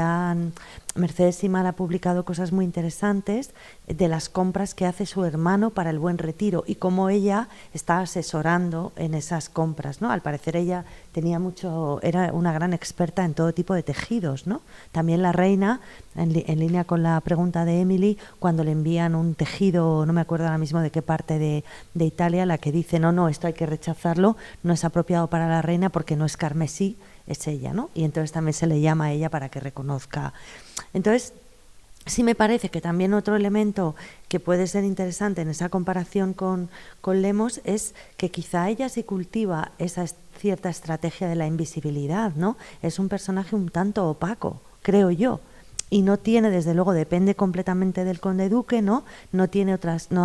Mercedes Simar ha publicado cosas muy interesantes de las compras que hace su hermano para el Buen Retiro y cómo ella está asesorando en esas compras, ¿no? Al parecer ella era una gran experta en todo tipo de tejidos, ¿no? También la reina, en línea con la pregunta de Emily, cuando le envían un tejido, no me acuerdo ahora mismo de qué parte de Italia, la que dice, no, esto hay que rechazarlo, no es apropiado para la reina porque no es carmesí, es ella, ¿no? Y entonces también se le llama a ella para que reconozca. Entonces, sí me parece que también otro elemento que puede ser interesante en esa comparación con Lemos es que quizá ella sí cultiva esa cierta estrategia de la invisibilidad, ¿no? Es un personaje un tanto opaco, creo yo. Y no tiene, desde luego, depende completamente del conde duque, ¿no? No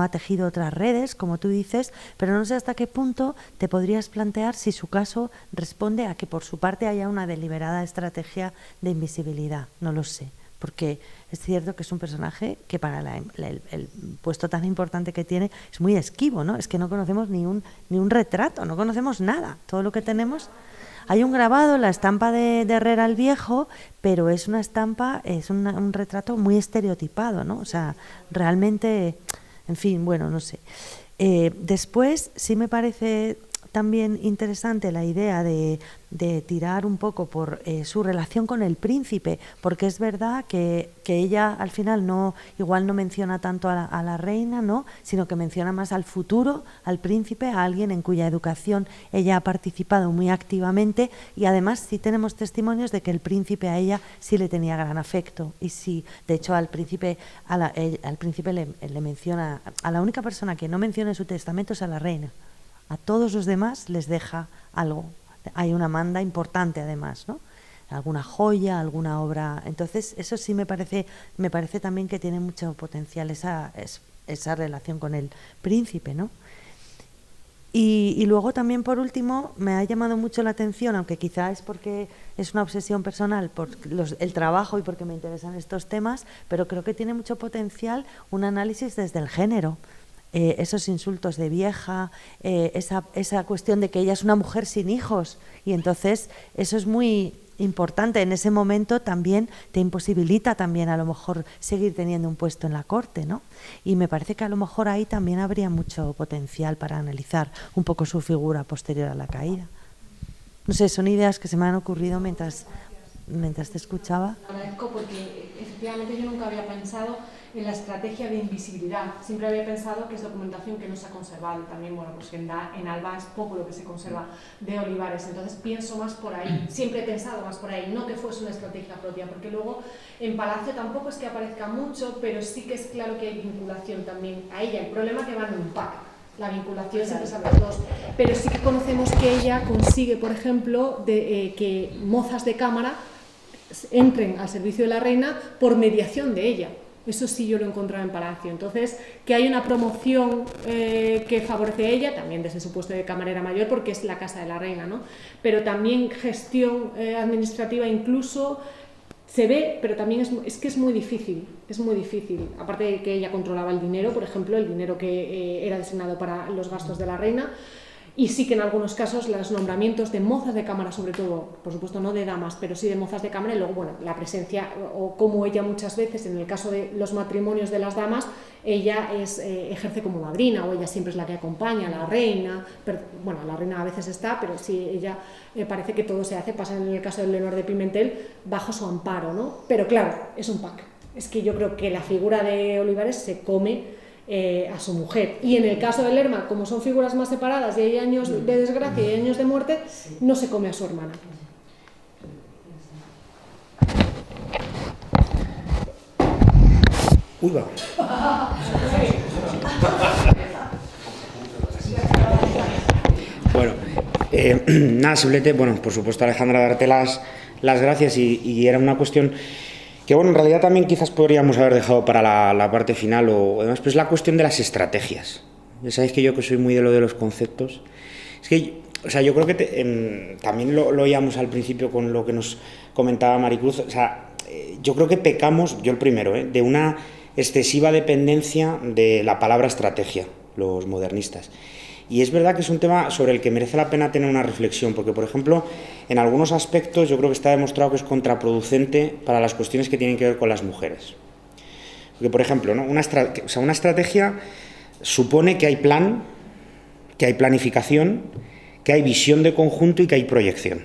ha tejido otras redes, como tú dices, pero no sé hasta qué punto te podrías plantear si su caso responde a que por su parte haya una deliberada estrategia de invisibilidad. No lo sé, porque es cierto que es un personaje que para el puesto tan importante que tiene es muy esquivo, ¿no? Es que no conocemos ni un retrato, no conocemos nada. Todo lo que tenemos... Hay un grabado, la estampa de Herrera el Viejo, pero es una estampa, es un retrato muy estereotipado, ¿no? O sea, realmente, en fin, bueno, no sé. Después sí me parece también interesante la idea de tirar un poco por su relación con el príncipe, porque es verdad que ella al final igual no menciona tanto a la reina, ¿no? Sino que menciona más al futuro, al príncipe, a alguien en cuya educación ella ha participado muy activamente, y además sí tenemos testimonios de que el príncipe a ella sí le tenía gran afecto, y sí, de hecho al príncipe le menciona, a la única persona que no menciona en su testamento es a la reina. A todos los demás les deja algo. Hay una manda importante además, ¿no? Alguna joya, alguna obra. Entonces, eso sí me parece también que tiene mucho potencial esa relación con el príncipe, ¿no? Y luego también, por último, me ha llamado mucho la atención, aunque quizá es porque es una obsesión personal por el trabajo y porque me interesan estos temas, pero creo que tiene mucho potencial un análisis desde el género. Esos insultos de vieja, esa cuestión de que ella es una mujer sin hijos, y entonces eso es muy importante. En ese momento también te imposibilita también a lo mejor seguir teniendo un puesto en la corte, ¿no? Y me parece que a lo mejor ahí también habría mucho potencial para analizar un poco su figura posterior a la caída. No sé, son ideas que se me han ocurrido mientras te escuchaba. Agradezco porque efectivamente yo nunca había pensado en la estrategia de invisibilidad. Siempre había pensado que es documentación que no se ha conservado. También, bueno, pues en Alba es poco lo que se conserva de Olivares. Entonces pienso más por ahí. Siempre he pensado más por ahí, no que fuese una estrategia propia, porque luego en Palacio tampoco es que aparezca mucho, pero sí que es claro que hay vinculación también a ella. El problema es que van en un pack. La vinculación siempre es a los dos, pero sí que conocemos que ella consigue, por ejemplo, que mozas de cámara entren al servicio de la reina por mediación de ella. Eso sí yo lo he encontrado en Palacio. Entonces, que hay una promoción que favorece a ella, también desde su puesto de camarera mayor, porque es la casa de la reina, ¿no? Pero también gestión administrativa incluso se ve, pero también es que es muy difícil, aparte de que ella controlaba el dinero, por ejemplo, el dinero que era designado para los gastos de la reina, y sí que en algunos casos los nombramientos de mozas de cámara, sobre todo, por supuesto no de damas, pero sí de mozas de cámara, y luego, bueno, la presencia, o como ella muchas veces, en el caso de los matrimonios de las damas, ella ejerce como madrina, o ella siempre es la que acompaña a la reina, pero, bueno, la reina a veces está, pero sí, ella parece que todo se hace, pasa en el caso de Leonor de Pimentel, bajo su amparo, ¿no? Pero claro, es un pack. Es que yo creo que la figura de Olivares se come a su mujer, y en el caso de Lerma, como son figuras más separadas y hay años de desgracia y hay años de muerte, no se come a su hermana. Uy, va. Bueno, nada, simplemente, bueno, por supuesto, Alejandra, darte las gracias, y era una cuestión que, bueno, en realidad también quizás podríamos haber dejado para la parte final, o demás, pero es la cuestión de las estrategias. Ya sabéis que yo, que soy muy de lo de los conceptos, es que, o sea, yo creo que también lo oíamos al principio con lo que nos comentaba Maricruz, o sea, yo creo que pecamos, yo el primero, de una excesiva dependencia de la palabra estrategia, los modernistas. Y es verdad que es un tema sobre el que merece la pena tener una reflexión, porque, por ejemplo, en algunos aspectos yo creo que está demostrado que es contraproducente para las cuestiones que tienen que ver con las mujeres. Porque, por ejemplo, ¿no? una estrategia supone que hay plan, que hay planificación, que hay visión de conjunto y que hay proyección.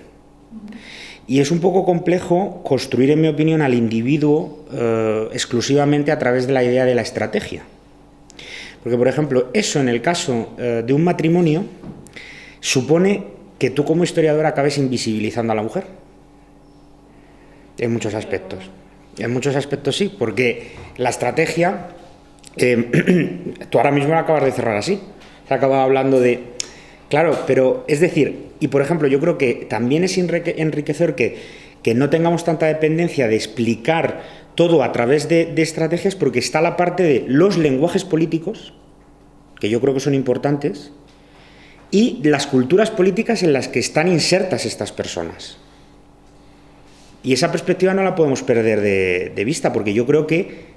Y es un poco complejo construir, en mi opinión, al individuo exclusivamente a través de la idea de la estrategia. Porque, por ejemplo, eso en el caso de un matrimonio supone que tú como historiador acabes invisibilizando a la mujer en muchos aspectos. En muchos aspectos sí, porque la estrategia, tú ahora mismo la acabas de cerrar así, se acaba hablando de... Claro, pero es decir, y por ejemplo, yo creo que también es enriquecedor que no tengamos tanta dependencia de explicar todo a través de estrategias, porque está la parte de los lenguajes políticos, que yo creo que son importantes, y las culturas políticas en las que están insertas estas personas. Y esa perspectiva no la podemos perder de vista, porque yo creo que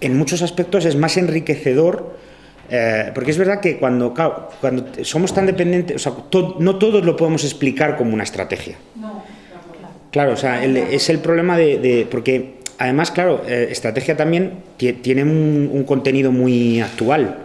en muchos aspectos es más enriquecedor, porque es verdad que cuando somos tan dependientes, o sea, no todos lo podemos explicar como una estrategia. Claro, o sea, es el problema porque además, claro, estrategia también tiene un contenido muy actual,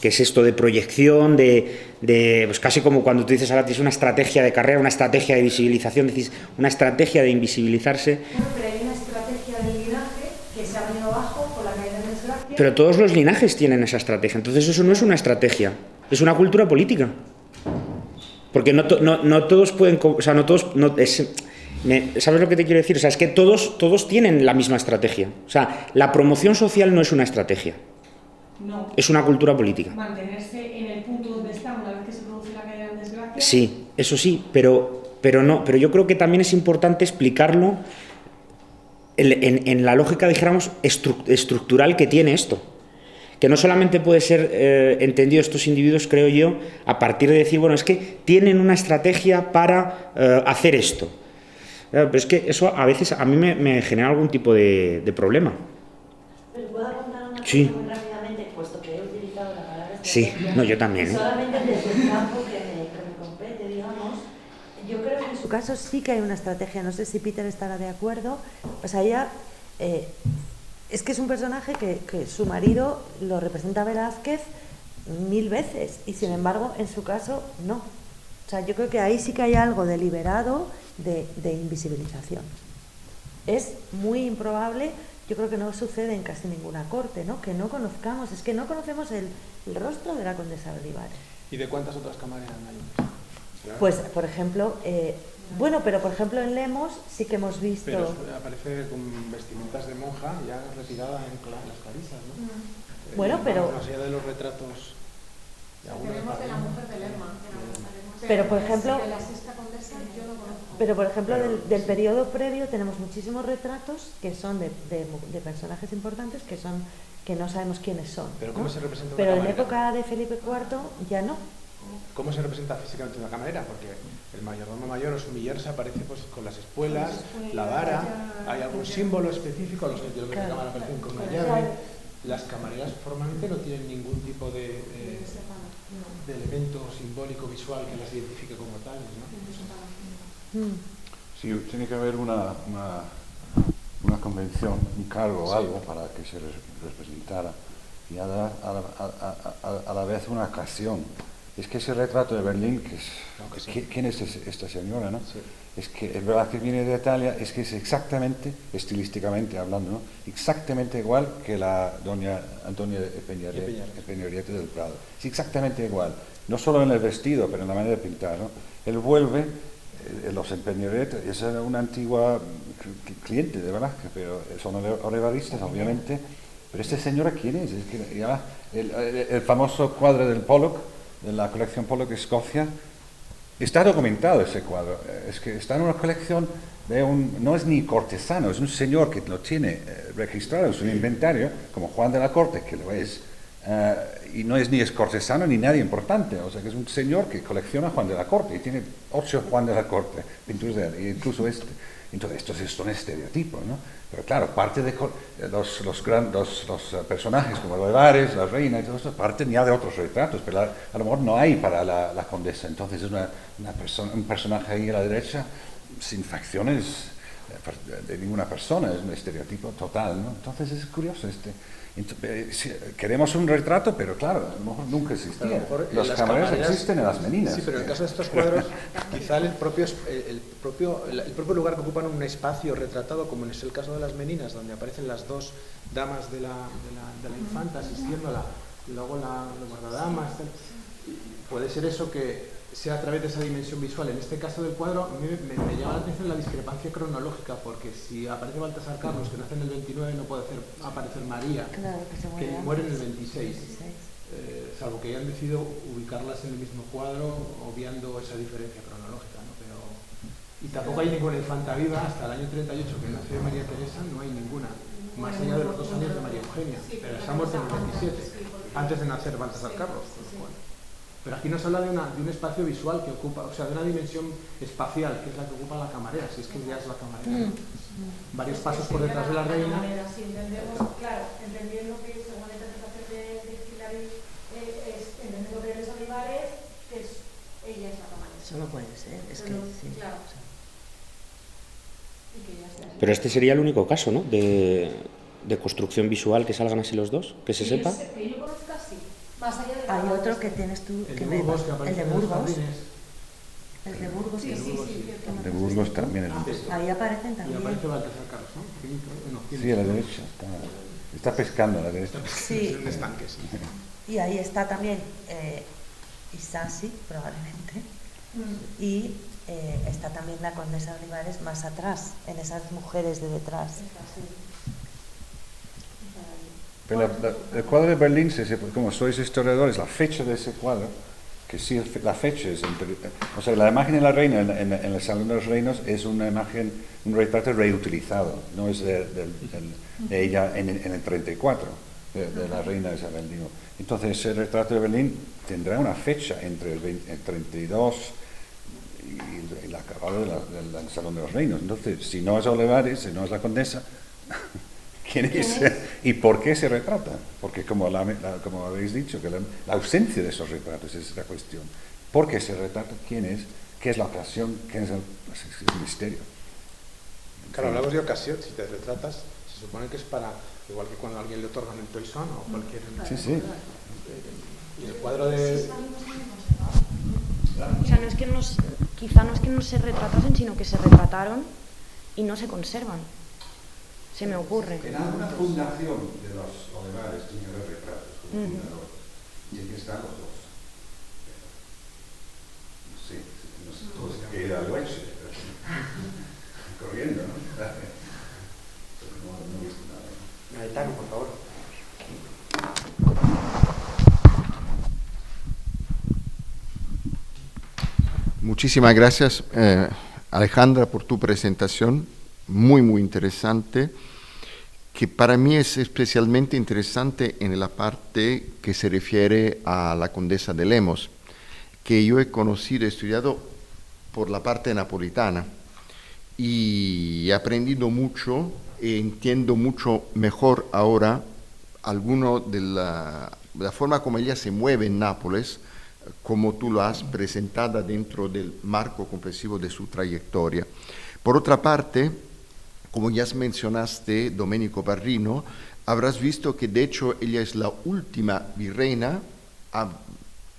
que es esto de proyección, pues casi como cuando tú dices ahora tienes una estrategia de carrera, una estrategia de visibilización, decís una estrategia de invisibilizarse. Pero hay una estrategia de linaje que se ha venido abajo por la caída de desgracia. Pero todos los linajes tienen esa estrategia, entonces eso no es una estrategia, es una cultura política. Porque no todos pueden, o sea, no todos... ¿Sabes lo que te quiero decir? O sea, es que todos tienen la misma estrategia. O sea, la promoción social no es una estrategia. No. Es una cultura política. Mantenerse en el punto donde está una vez que se produce la caída de desgracia. Sí, eso sí, pero yo creo que también es importante explicarlo en la lógica, dijéramos, estructural que tiene esto. Que no solamente puede ser entendido estos individuos, creo yo, a partir de decir, bueno, es que tienen una estrategia para hacer esto. Pero es que eso a veces a mí me genera algún tipo de problema. ¿Pero puedo contar una cosa Sí. muy rápidamente, puesto que he utilizado la palabra Sí, estrategia? no, yo también. Solamente desde el campo que me compete, digamos. Yo creo que en su caso sí que hay una estrategia, no sé si Peter estará de acuerdo. O sea, ella es que es un personaje que su marido lo representa a Velázquez 1000 veces y sin embargo en su caso no. O sea, yo creo que ahí sí que hay algo deliberado de invisibilización. Es muy improbable, yo creo que no sucede en casi ninguna corte, ¿no? Que no conozcamos, es que no conocemos el rostro de la condesa de Olivares. ¿Y de cuántas otras camareras hay? Pues, por ejemplo, bueno, pero por ejemplo en Lemos sí que hemos visto... Pero aparece con vestimentas de monja ya retirada en las clarisas, ¿no? Bueno, pero... Más allá de los retratos... Tenemos de la mujer de Lerma. Pero por ejemplo... De la sexta condesa yo no conozco. Pero por ejemplo del periodo previo tenemos muchísimos retratos que son de personajes importantes que no sabemos quiénes son. Pero ¿no? ¿cómo se representa una Pero en camarera? época de Felipe IV ya no. ¿Cómo se representa físicamente una camarera? Porque el mayordomo mayor o sumiller se aparece pues, con las espuelas, la vara, hay algún símbolo específico, los sentidos de la cámara aparecen con una llave. Las camareras formalmente no tienen ningún tipo de elemento simbólico visual que las identifique como tales, ¿no? Sí, tiene que haber una convención, un cargo o algo para que se representara y a la vez una ocasión. Es que ese retrato de Berlín, ¿quién es esta señora, no? Sí. Es que es verdad que viene de Italia, es que es exactamente, estilísticamente hablando, ¿no? Exactamente igual que la doña Antonia Peñarete del Prado. Es exactamente igual, no solo en el vestido, pero en la manera de pintar, ¿no? Él vuelve, los Peñarete, es una antigua cliente de Velázquez, pero son olivaristas, obviamente. Pero esta señora, ¿quién es? Es que ya, el famoso cuadro del Pollock, de la colección Pollock de Escocia, está documentado ese cuadro. Es que está en una colección no es ni cortesano, es un señor que lo tiene registrado en su inventario, como Juan de la Corte, que lo es, y no es ni cortesano ni nadie importante, o sea que es un señor que colecciona Juan de la Corte y tiene 8 Juan de la Corte, pinturas de él, incluso este. Entonces estos son estereotipos, ¿no? Pero claro, parte de los personajes como Olivares, la reina y todo esto, parten ya de otros retratos, pero a lo mejor no hay para la condesa. Entonces es un personaje ahí a la derecha sin facciones de ninguna persona, es un estereotipo total, ¿no? Entonces es curioso queremos un retrato, pero claro, a lo mejor nunca existía. Los camareros existen en las meninas. Sí, pero en el caso de estos cuadros, quizá el propio lugar que ocupan un espacio retratado, como es el caso de las meninas, donde aparecen las dos damas de la infanta asistiéndola, y luego los guardadamas, puede ser eso que sea a través de esa dimensión visual. En este caso del cuadro, a mí me llama la atención la discrepancia cronológica, porque si aparece Baltasar Carlos, que nace en el 29, no puede aparecer María, que muere en el 26. Salvo que hayan decidido ubicarlas en el mismo cuadro, obviando esa diferencia cronológica, ¿no? Y tampoco hay ninguna infanta viva hasta el año 38, que nació María Teresa, no hay ninguna, más allá de los 2 años de María Eugenia, pero está muerta en el 27, antes de nacer Baltasar Carlos. Pero aquí nos habla de un espacio visual que ocupa, o sea, de una dimensión espacial, que es la que ocupa la camarera, si es que ya es la camarera. Varios pasos por detrás de la reina. Si entendemos, claro, entendiendo que según la interpretación de Hilary, entendiendo que es Olivares, ella es la camarera. Eso no puede ser, es que sí. Claro. Pero este sería el único caso, ¿no?, de construcción visual que salgan así los dos, que se sepa. Que yo conozca, sí. Más allá de Hay otro que tienes tú, El que de Burgos, que el aparece de en los Burgos. jardines. El de Burgos. Sí, cierto. De Burgos también es Ahí aparecen Y también. aparece Baltasar Carlos, ¿no? Pequeñito, Sí, a la derecha. Está pescando a la derecha. Sí. Es un estanque, sí. Y ahí está también Isasi, probablemente. Y está también la condesa Olivares más atrás, en esas mujeres de detrás. Pero el cuadro de Berlín, como sois historiadores, la fecha de ese cuadro, que sí, la fecha es... o sea, la imagen de la reina en el Salón de los Reinos es una imagen, un retrato reutilizado, no es de ella en el 34, de la reina Isabel, digo. Entonces, ese retrato de Berlín tendrá una fecha entre el 32 y el acabado del Salón de los Reinos. Entonces, si no es Olivares, si no es la condesa... ¿Quién es? ¿Y por qué se retrata? Porque como habéis dicho, que la ausencia de esos retratos es la cuestión. ¿Por qué se retrata? ¿Quién es? ¿Qué es la ocasión? ¿Qué es el misterio? Claro, hablamos de ocasión. Si te retratas, se supone que es para, igual que cuando a alguien le otorgan el toisón o cualquier... Sí, sí. Y el cuadro de... O sea, quizá no es que no se retratasen, sino que se retrataron y no se conservan. Se me ocurre. En alguna fundación de los Olivares tiene los retratos como fundador. Y aquí están los dos. No sé, todos que ir al leche. Corriendo, ¿no? No he visto nada. Gaetano, por favor. Muchísimas gracias, Alejandra, por tu presentación, muy interesante, que para mí es especialmente interesante en la parte que se refiere a la condesa de Lemos, que yo he conocido, he estudiado por la parte napolitana y he aprendido mucho e entiendo mucho mejor ahora alguno de la forma como ella se mueve en Nápoles, como tú lo has presentado dentro del marco comprensivo de su trayectoria. Por otra parte, como ya mencionaste, Domenico Parrino, habrás visto que de hecho ella es la última virreina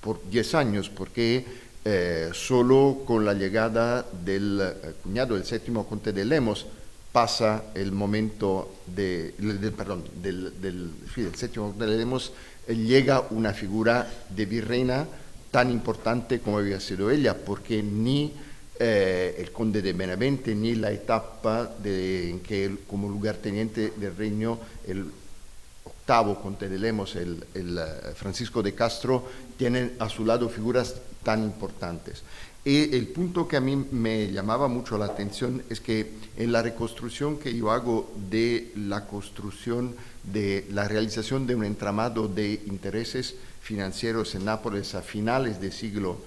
por 10 años, porque solo con la llegada del cuñado, el séptimo conde de Lemos, pasa el momento del séptimo conde de Lemos, llega una figura de virreina tan importante como había sido ella, porque ni el conde de Benavente ni la etapa en que él, como lugarteniente del reino, el octavo conde de Lemos, el Francisco de Castro, tienen a su lado figuras tan importantes. Y el punto que a mí me llamaba mucho la atención es que en la reconstrucción que yo hago de la construcción de la realización de un entramado de intereses financieros en Nápoles a finales del siglo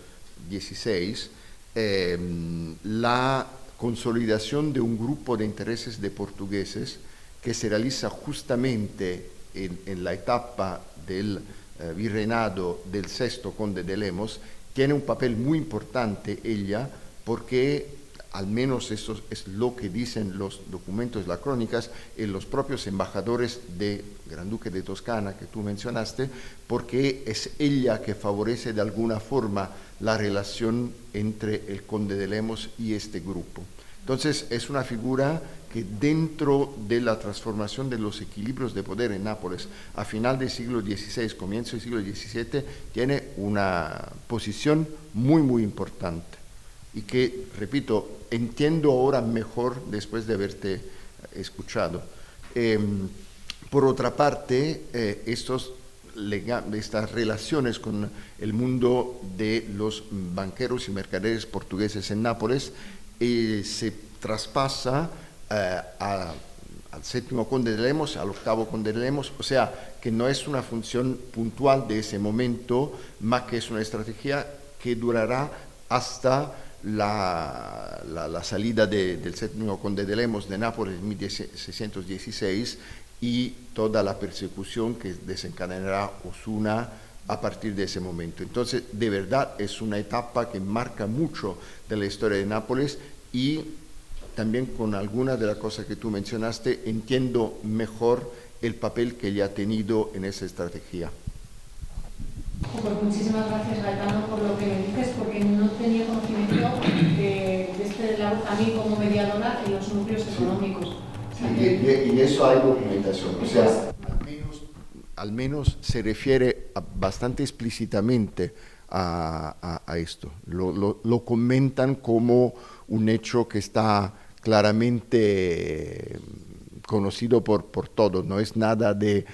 XVI, la consolidación de un grupo de intereses de portugueses que se realiza justamente en la etapa del virreinado del sexto conde de Lemos, tiene un papel muy importante ella, porque al menos eso es lo que dicen los documentos, las crónicas, y los propios embajadores de Gran Duque de Toscana que tú mencionaste, porque es ella que favorece de alguna forma la relación entre el conde de Lemos y este grupo. Entonces es una figura que dentro de la transformación de los equilibrios de poder en Nápoles a final del siglo XVI, comienzo del siglo XVII, tiene una posición muy, muy importante y que, repito, entiendo ahora mejor después de haberte escuchado. Por otra parte, estas relaciones con el mundo de los banqueros y mercaderes portugueses en Nápoles se traspasa al séptimo conde de Lemos, al octavo conde de Lemos, o sea, que no es una función puntual de ese momento, más que es una estrategia que durará hasta la salida del séptimo conde de Lemos de Nápoles en 1616 y toda la persecución que desencadenará Osuna a partir de ese momento. Entonces, de verdad, es una etapa que marca mucho de la historia de Nápoles y también con algunas de las cosas que tú mencionaste, entiendo mejor el papel que ella ha tenido en esa estrategia. Pues muchísimas gracias, Gaetano, por lo que me dices, porque no tenía conocimiento de este lado, a mí como mediadora en los núcleos económicos. Y de eso hay documentación, o sea, al menos se refiere bastante explícitamente a esto. Lo comentan como un hecho que está claramente conocido por todos, no es nada de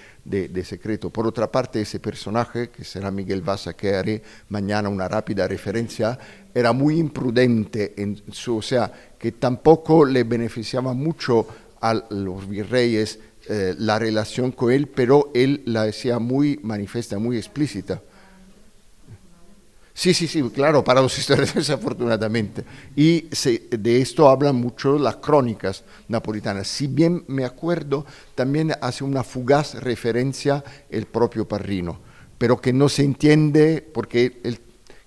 secreto. Por otra parte, ese personaje, que será Miguel Vasa, que haré mañana una rápida referencia, era muy imprudente, o sea, que tampoco le beneficiaba mucho a los virreyes la relación con él, pero él la hacía muy manifiesta, muy explícita. Sí, claro, para los historiadores afortunadamente. Y de esto hablan mucho las crónicas napolitanas. Si bien me acuerdo, también hace una fugaz referencia el propio Parrino, pero que no se entiende porque él,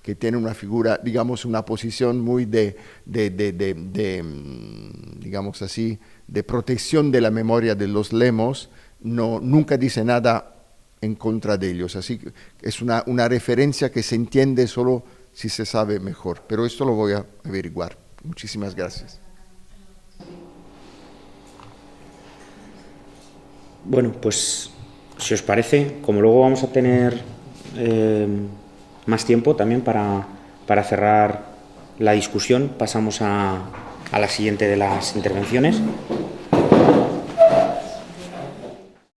que tiene una figura, digamos, una posición muy digamos así, de protección de la memoria de los Lemos, nunca dice nada en contra de ellos, así que es una referencia que se entiende solo si se sabe mejor, pero esto lo voy a averiguar. Muchísimas gracias. Bueno, pues si os parece, como luego vamos a tener más tiempo también para cerrar la discusión, pasamos a la siguiente de las intervenciones.